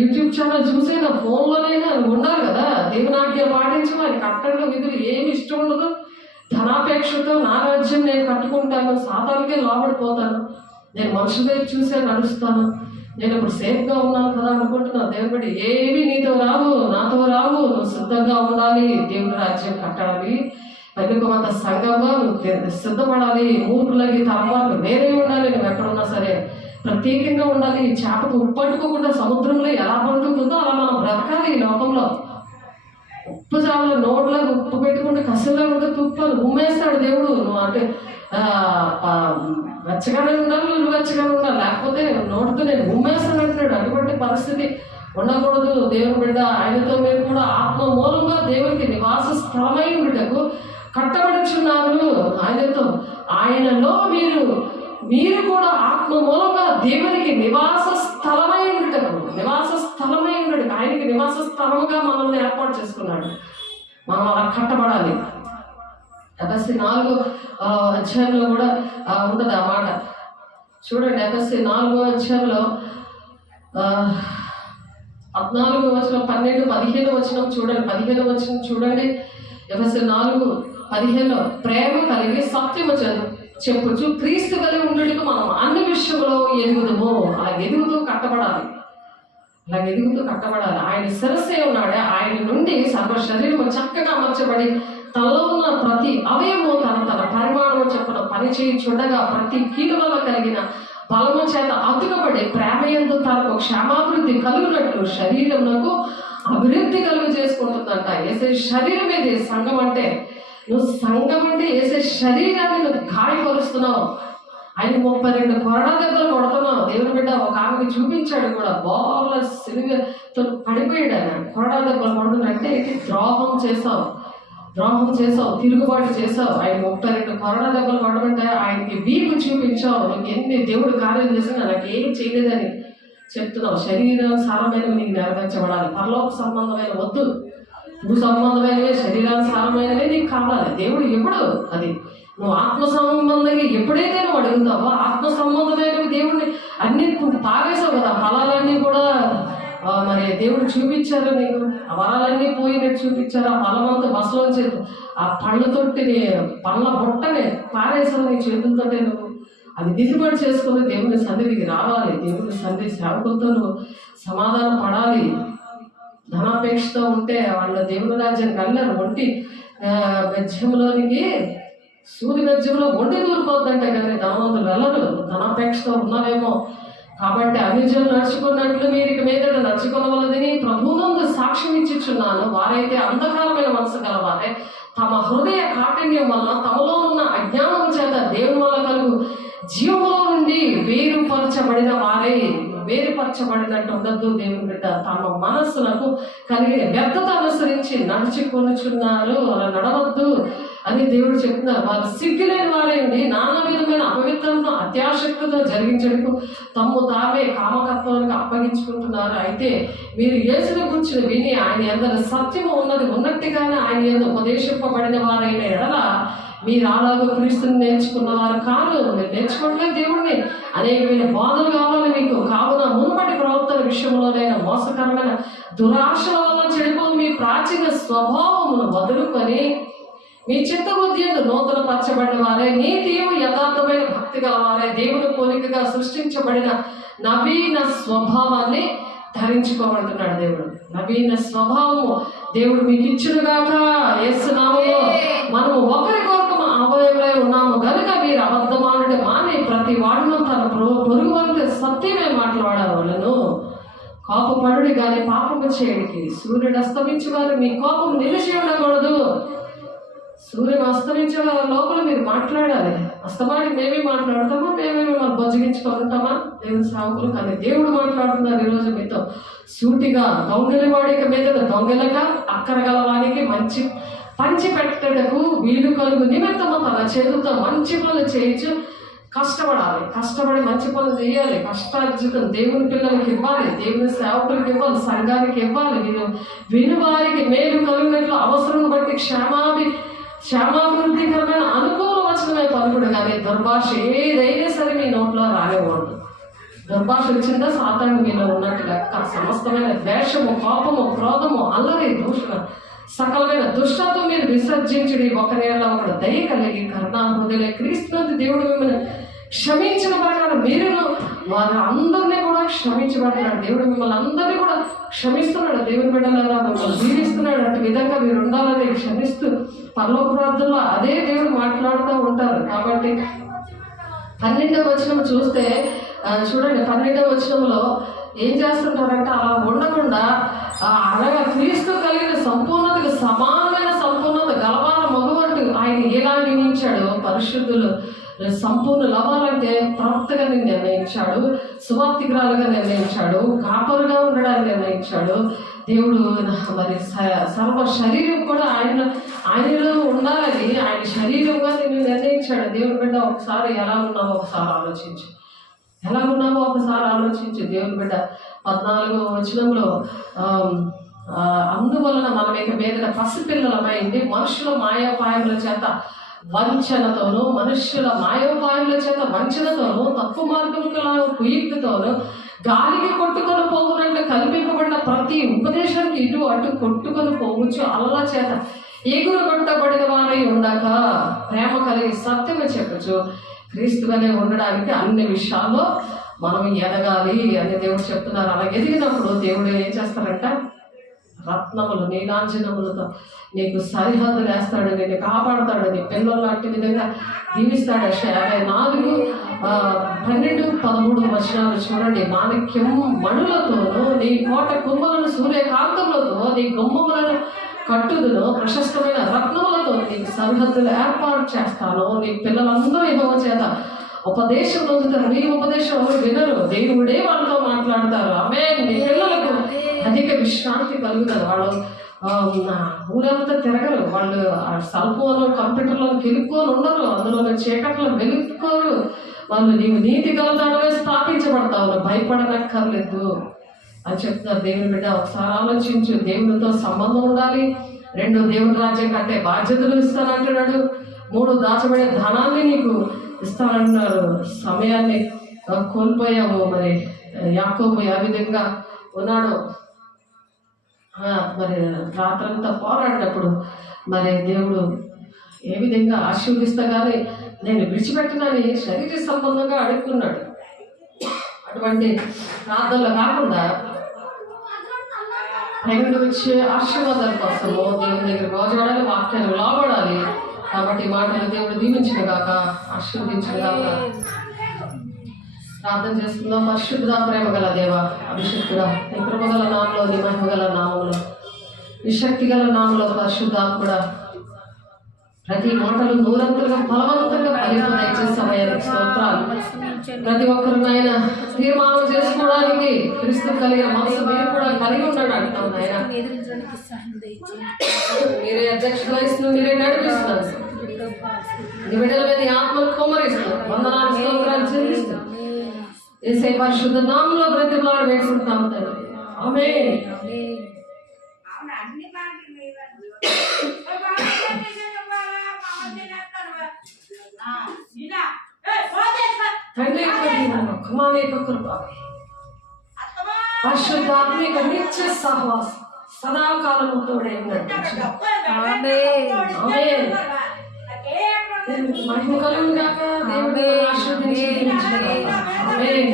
యూట్యూబ్ ఛానల్ చూసైనా ఫోన్లోనైనా ఉండాలి కదా. దేవుని ఆజ్ఞలు పాటించు, ఆయన కట్టడలు విధులు ఏమి ఇష్టం ఉండదు. ధనాపేక్షతో నా రాజ్యం నేను కట్టుకుంటాను, సాతానికే లోబడిపోతాను, నేను మనుషుల వైపు చూసే నడుస్తాను, నేను ఇప్పుడు సేఫ్గా ఉన్నాను కదా అనుకుంటున్నాను. దేవుని బట్టి ఏమి నీతో రావు, నాతో రావు, నువ్వు సిద్ధంగా ఉండాలి. దేవుని రాజ్యం కట్టడాలి, పెద్దకొంత సంఘంగా నువ్వు సిద్ధపడాలి. మూర్ఖులకి తరవాళ్ళు వేరే ఉండాలి. నువ్వు ఎక్కడున్నా సరే ప్రత్యేకంగా ఉండాలి. చేపకు ఉప్పు పట్టుకోకుండా సముద్రంలో ఎలా పట్టుకుంటుందో అలా మనం బ్రతకాలి ఈ లోకంలో. ఉప్పు చాలు నోట్లో ఉప్పు పెట్టుకుంటే కసల్లో ఉంటే తుప్పాలు ఉమ్మేస్తాడు దేవుడు. నువ్వు అంటే వెచ్చగానే ఉండాలి, నువ్వు వెచ్చగానే ఉండాలి, లేకపోతే నోటితో నేను ఉమ్మేస్తాను అంటున్నాడు. అటువంటి పరిస్థితి ఉండకూడదు. దేవుని బిడ్డ ఆయనతో మీరు కూడా ఆత్మ మూలంగా దేవునికి నివాస స్థలమై ఉండుటకు కట్టబడుచున్నారు. ఆయనతో ఆయనలో మీరు కూడా ఆత్మ మూలంగా దేవునికి నివాస స్థలమై ఉండుటకు, నివాస స్థలమై ఉండడు. ఆయనకి నివాస స్థలముగా మనల్ని ఏర్పాటు చేసుకున్నాడు. మనం అలా కట్టబడాలి. ఎఫెసీ 4 అధ్యాయంలో కూడా ఉంటుంది ఆ మాట. చూడండి, ఎఫెసీ 4 అధ్యాయంలో 14 వచనం, 12, 15 వచనం చూడండి. 15 వచనం చూడండి. ఎఫెసీ 4:15 ప్రేమ కలిగి సత్యము చెప్పుచు క్రీస్తు కలిగి ఉండడానికి మనం అన్ని విషయంలో ఎదుగుదము. అలా ఎదుగుతూ కట్టబడాలి. ఆయన శిరస్సే ఉన్నాడే, ఆయన నుండి సర్వ శరీరము చక్కగా అమర్చబడి తనలో ఉన్న ప్రతి అవయము తన పరిమాణము చొప్పున పనిచేయుచుండగా ప్రతి కీలు వల్ల కలిగిన బలము చేత అతుకబడి ప్రేమయందు తనకు క్షేమాభివృద్ధి కలుగునట్లు శరీరమునకు అభివృద్ధి కలుగు చేసుకుంటుందంట. ఏసే శరీరం ఏది? సంఘం అంటే. నువ్వు సంఘం అంటే వేసే శరీరాన్ని నువ్వు గాయపరుస్తున్నావు. ఆయన 32 కొరడా దెబ్బలు కొడుతున్నావు. దేవుని బిడ్డ ఒక ఆమెకి చూపించాడు కూడా, బాల సిలువతో పడిపోయాడు. ఆయన కొరడా దెబ్బలు కొడుతుందంటే ద్రోహం చేసావు, తిరుగుబాటు చేసావు. ఆయన 32 కొరడా దెబ్బలు కొట్టమంటే ఆయనకి వీపు చూపించావు. నీకు ఎన్ని దేవుడు కార్యం చేసినా నాకు ఏం చేయలేదని చెప్తున్నావు. శరీరానుసారమైనవి నీకు నెరవేర్చబడాలి. పరలోక సంబంధమైన వద్దు, భూ సంబంధమైనవి శరీరానుసారమైనవి నీకు కావాలి. దేవుడు ఎప్పుడు అది నువ్వు ఆత్మ సంబంధంగా ఎప్పుడైతే నువ్వు అడుగుతావో ఆత్మ సంబంధమైనవి దేవుడిని అన్ని తాగేసావు కదా. ఫలాలన్నీ కూడా మరి దేవుడు చూపించారు నీకు. ఆ వరాలన్నీ పోయినట్టు చూపించారు. ఆ ఫలమంతా బస్సులోంచి ఆ పళ్ళతోటి పళ్ళ బొట్టనే పారేసావు నీ చేతులతోటే. నువ్వు అది దిద్దుబాటు చేసుకుని దేవుని సన్నిధికి రావాలి. దేవుని సన్నిధి సేవకులతో నువ్వు సమాధానం పడాలి. ధనాపేక్షతో ఉంటే వాళ్ళ దేవుని రాజ్యం వెళ్ళరు. ఒంటి గజ్యంలోనికి సూది గజ్యంలో ఒంటి దూరిపోద్దంటే కానీ ధనవంతులు వెళ్ళరు. ధనాపేక్షతో ఉన్నారేమో కాబట్టి అన్యజనులు నడుచుకున్నట్లు మీరు ఇక మీద నడుచుకోవాలని ప్రభువునందు సాక్ష్యం ఇచ్చిచున్నాను. వారైతే అంధకారమైన మనసు గలవారే తమ హృదయ కాఠిన్యం వల్ల తమలో ఉన్న అజ్ఞానం చేత దేవుని వల్ల కలుగు జీవములో నుండి వేరుపరచబడినట్టు ఉండద్దు. దేవుని బిడ్డ తమ మనస్సులకు కలిగిన వ్యర్థత అనుసరించి నడుచుకొనుచున్నారు. అలా నడవద్దు అని దేవుడు చెప్తున్నారు. వారు సిగ్గులేని వారే ఉండి నానా విధమైన అపవిత్రంతో అత్యాశక్తితో జరిగించడానికి తామే కామకత్వానికి అప్పగించుకుంటున్నారు. అయితే మీరు యేసుని గురించి విని ఆయన ఎందరు సత్యము ఉన్నట్టుగానే ఆయన ఎందు ఉపదేశింపబడిన వారైన ఎడల మీరు అలాగో క్రీస్తుని నేర్చుకున్న వారు కాదు. మీరు నేర్చుకోవట్లేదు దేవుడిని. అనేకమైన బోధలు కావాలి మీకు. కావున మునుపటి ప్రవర్తన విషయంలోనైనా మోసకరమైన దురాశల వల్ల చెడిపోయి మీ ప్రాచీన స్వభావమును వదులుకొని మీ చిత్తబుద్ధి నూతన పరచబడిన వారే నీతియు యథార్థమైన భక్తి గలవారే దేవుని పోలికగా సృష్టించబడిన నవీన స్వభావాన్ని ధరించుకోమంటున్నాడు దేవుడు. నవీన స్వభావము దేవుడు మీకు ఇచ్చునుగాక. యేసు నామములో మనము ఒకరికొకరు అవయవమై ఉన్నాము కనుక మీరు అబద్ధమానుడే మాని ప్రతి వాడును తన పొరుగు వారితో సత్యమే మాట్లాడవాళ్ళను. కోపపడుడి కానీ పాపము చేయడానికి. సూర్యుడు అస్తమించే వారు మీ కోపం నిలిచి ఉండకూడదు. సూర్యుడు అస్తమించే వారి లోపల మీరు మాట్లాడాలి. అస్తమానికి మేమే మాట్లాడతామా, మేమే మిమ్మల్ని బొజ్జగించుకుంటామా? దేవుని సేవకులు కానీ దేవుడు మాట్లాడుతున్నారు ఈరోజు మీతో సూటిగా. దొంగలి వాడిక మీద దొంగలగా అక్కరగల వారికి మంచి పంచి పెట్టటకు వీలు కలుగు నిమిత్తము తన చేతులతో మంచి పనులు చేయొచ్చు. కష్టపడి మంచి పనులు చేయాలి. కష్టార్జితం దేవుని పిల్లలకి ఇవ్వాలి, దేవుని సేవకులకు ఇవ్వాలి, సంఘానికి ఇవ్వాలి. విను వారికి మేలు కలిగినట్లు అవసరం బట్టి క్షేమాభివృద్ధికరమైన అనుకూల వచనమే పలుకుడు కానీ దుర్భాష ఏదైనా సరే మీ నోట్లో రానివ్వదు. దుర్భాష వచ్చిందా సాతాను మీలో ఉన్నట్టు లెక్క. సమస్తమైన ద్వేషము, కోపము, క్రోధము, అల్లరి, దూషణ, సకలమైన దుష్టత్వం మీరు విసర్జించడి, ఒకరిలో ఒకడు దయ కలిగి కరుణా హృదయ క్రీస్తునందు దేవుడు మిమ్మల్ని క్షమించిన ప్రకారం మీరును వారి అందరినీ కూడా క్షమించబడుతున్నాడు. దేవుడు మిమ్మల్ని అందరినీ కూడా క్షమిస్తున్నాడు. దేవుని బిడ్డలారా మిమ్మల్ని దీవిస్తున్నాడు. అటు విధంగా మీరు ఉండాలని క్షమిస్తూ పరలోక ప్రార్థనలో అదే దేవుడు మాట్లాడుతూ ఉంటారు. కాబట్టి 12వ వచనం చూస్తే చూడండి, 12వ వచనంలో ఏం చేస్తుంటారంటే అలా ఉండకుండా అనగా క్రీస్తు కలిగిన సంపూర్ణతకు సమానమైన సంపూర్ణత గలవాల మగవంటు ఆయన ఎలా నియమించాడు. పరిశుద్ధులు సంపూర్ణులు అవ్వాలంటే ప్రవక్తగా నిర్ణయించాడు, సువార్తికురాలుగా నిర్ణయించాడు, కాపరుగా ఉండడానికి నిర్ణయించాడు దేవుడు. మరి సర్వ శరీరం కూడా ఆయనలో ఉండాలని ఆయన శరీరంగా నేను నిర్ణయించాడు. దేవుని బిడ్డ ఒకసారి ఎలా ఉన్నావో ఒకసారి ఆలోచించు, ఎలా ఉన్నావో ఒకసారి ఆలోచించు. దేవుని బిడ్డ 14వ వచనంలో అందువలన మనం ఇక మీద పసిపిల్లలమైంది మనుషుల మాయోపాయముల చేత వంచనతోనూ, మనుష్యుల మాయోపాయముల చేత వంచనతోనూ, తప్పు మార్గముల కుయుక్తితోనూ, గాలికి కొట్టుకొని పోగునట్లు కల్పింపబడిన ప్రతి ఉపదేశానికి ఇటు అటు కొట్టుకొని పోవచ్చు అల్ల చేత ఎగురగొట్టబడిన వారై ఉండక ప్రేమ కలిగి సత్యమే చెప్పచ్చు క్రీస్తు వలె ఉండడానికి అన్ని విషయాల్లో మనం ఎదగాలి అని దేవుడు చెప్తున్నారు. అలా ఎదిగినప్పుడు దేవుడు ఏం చేస్తారంట, రత్నములు నీలాంజనములతో నీకు సరిహద్దులు వేస్తాడు, నేను కాపాడుతాడు, నీ పిల్లలు అట్టి విధంగా దీవిస్తాడు. 54, 12, 13 వచనాలు చూడండి. మాణిక్యం మణులతోనూ నీ కోట కుమ్మలను సూర్యకాంతములతో నీ గుమ్మములను కట్టుదును, ప్రశస్తమైన రత్నములతో నీకు సరిహద్దులు ఏర్పాటు చేస్తాను. నీ పిల్లలందరూ యెహోవా చేత ఉపదేశం పొందుతారు, నీ ఉపదేశం వినరు, దేవుడే వాళ్ళతో మాట్లాడతారు. ఆమేన్. నీ పిల్లలకు అధిక విశ్రాంతి కలుగుతుంది. వాళ్ళు ఊరంతా తిరగరు, వాళ్ళు సెల్ ఫోన్ కంప్యూటర్లో కిలుక్కొని ఉండరు, అందులో చీకట్లో వెలుక్కోరు. వాళ్ళు నీవు నీతి గలదానివే స్థాపించబడతావు, భయపడనక్కర్లేదు అని చెప్తున్నారు. దేవుని బిడ్డ ఒకసారి ఆలోచించు. దేవునితో సంబంధం ఉండాలి. 2 దేవుని రాజ్యం కట్టే బాధ్యతలు ఇస్తానంటున్నాడు. 3 దాచబడే ధనాన్ని నీకు ఇస్తానంటున్నారు. సమయాన్ని కోల్పోయావు. మరి యాకోబు ఆ విధంగా ఉన్నాడు. మరి రాత్రంతా పోరాడినప్పుడు మరి దేవుడు ఏ విధంగా ఆశీర్వదిస్తా కానీ నేను విడిచిపెట్టినని శరీర సంబంధంగా అడుక్కున్నాడు. అటువంటి ప్రార్థనలు కాకుండా రెండు వచ్చే ఆశీర్వాదాల కోసము దేవుని దగ్గర గోజపడాలి, వాక్యాలు లోబడాలి. కాబట్టి మాటలు దేవుడు దీవించిన గాక, ఆశీర్వదించిన గాక. ప్రార్థన చేసుకుందాం. పరిశుద్ధ ప్రేమ గల దేవ, అభిషక్తుడా, నీ కృప గల నామంలో, నీ మహిమ గల నామంలో, నీ శక్తి గల నామంలో పరిశుద్ధాత్ముడా ప్రతి మాటలు నూరంతులుగా బలవంతంగా దయచేసామయ్యారు. స్తోత్రాలు. ప్రతి ఒక్కరినైనా తీర్మానం చేసుకోవడానికి క్రీస్తు కలిగిన మనసు మీరు కూడా కలిగి ఉన్నాడు అంటాం. ఆయన మీరే అధ్యక్షులు ఇస్తున్నారు, మీరే నడిపిస్తున్నారు, నీ బిడ్డల మీద ఆత్మలు కుమ్మరిస్తున్నారు. వందనాలు, స్తోత్రాలు చెల్లిస్తున్నారు. యేసయ్య పరిశుద్ధ నామములో బ్రతిమలాడి వేడుకుంటున్నాం తండ్రి. ఆమేన్. తండ్రి యొక్క కుమారి యొక్క కృప, పరిశుద్ధాత్మిక నిత్య సహవాసం సదాకాలము తోడే నడిపించును. ఆమేన్. మహిమ కలుగును గాక. దేవుడు ఆశీర్వదించును గాక. ఆమేన్.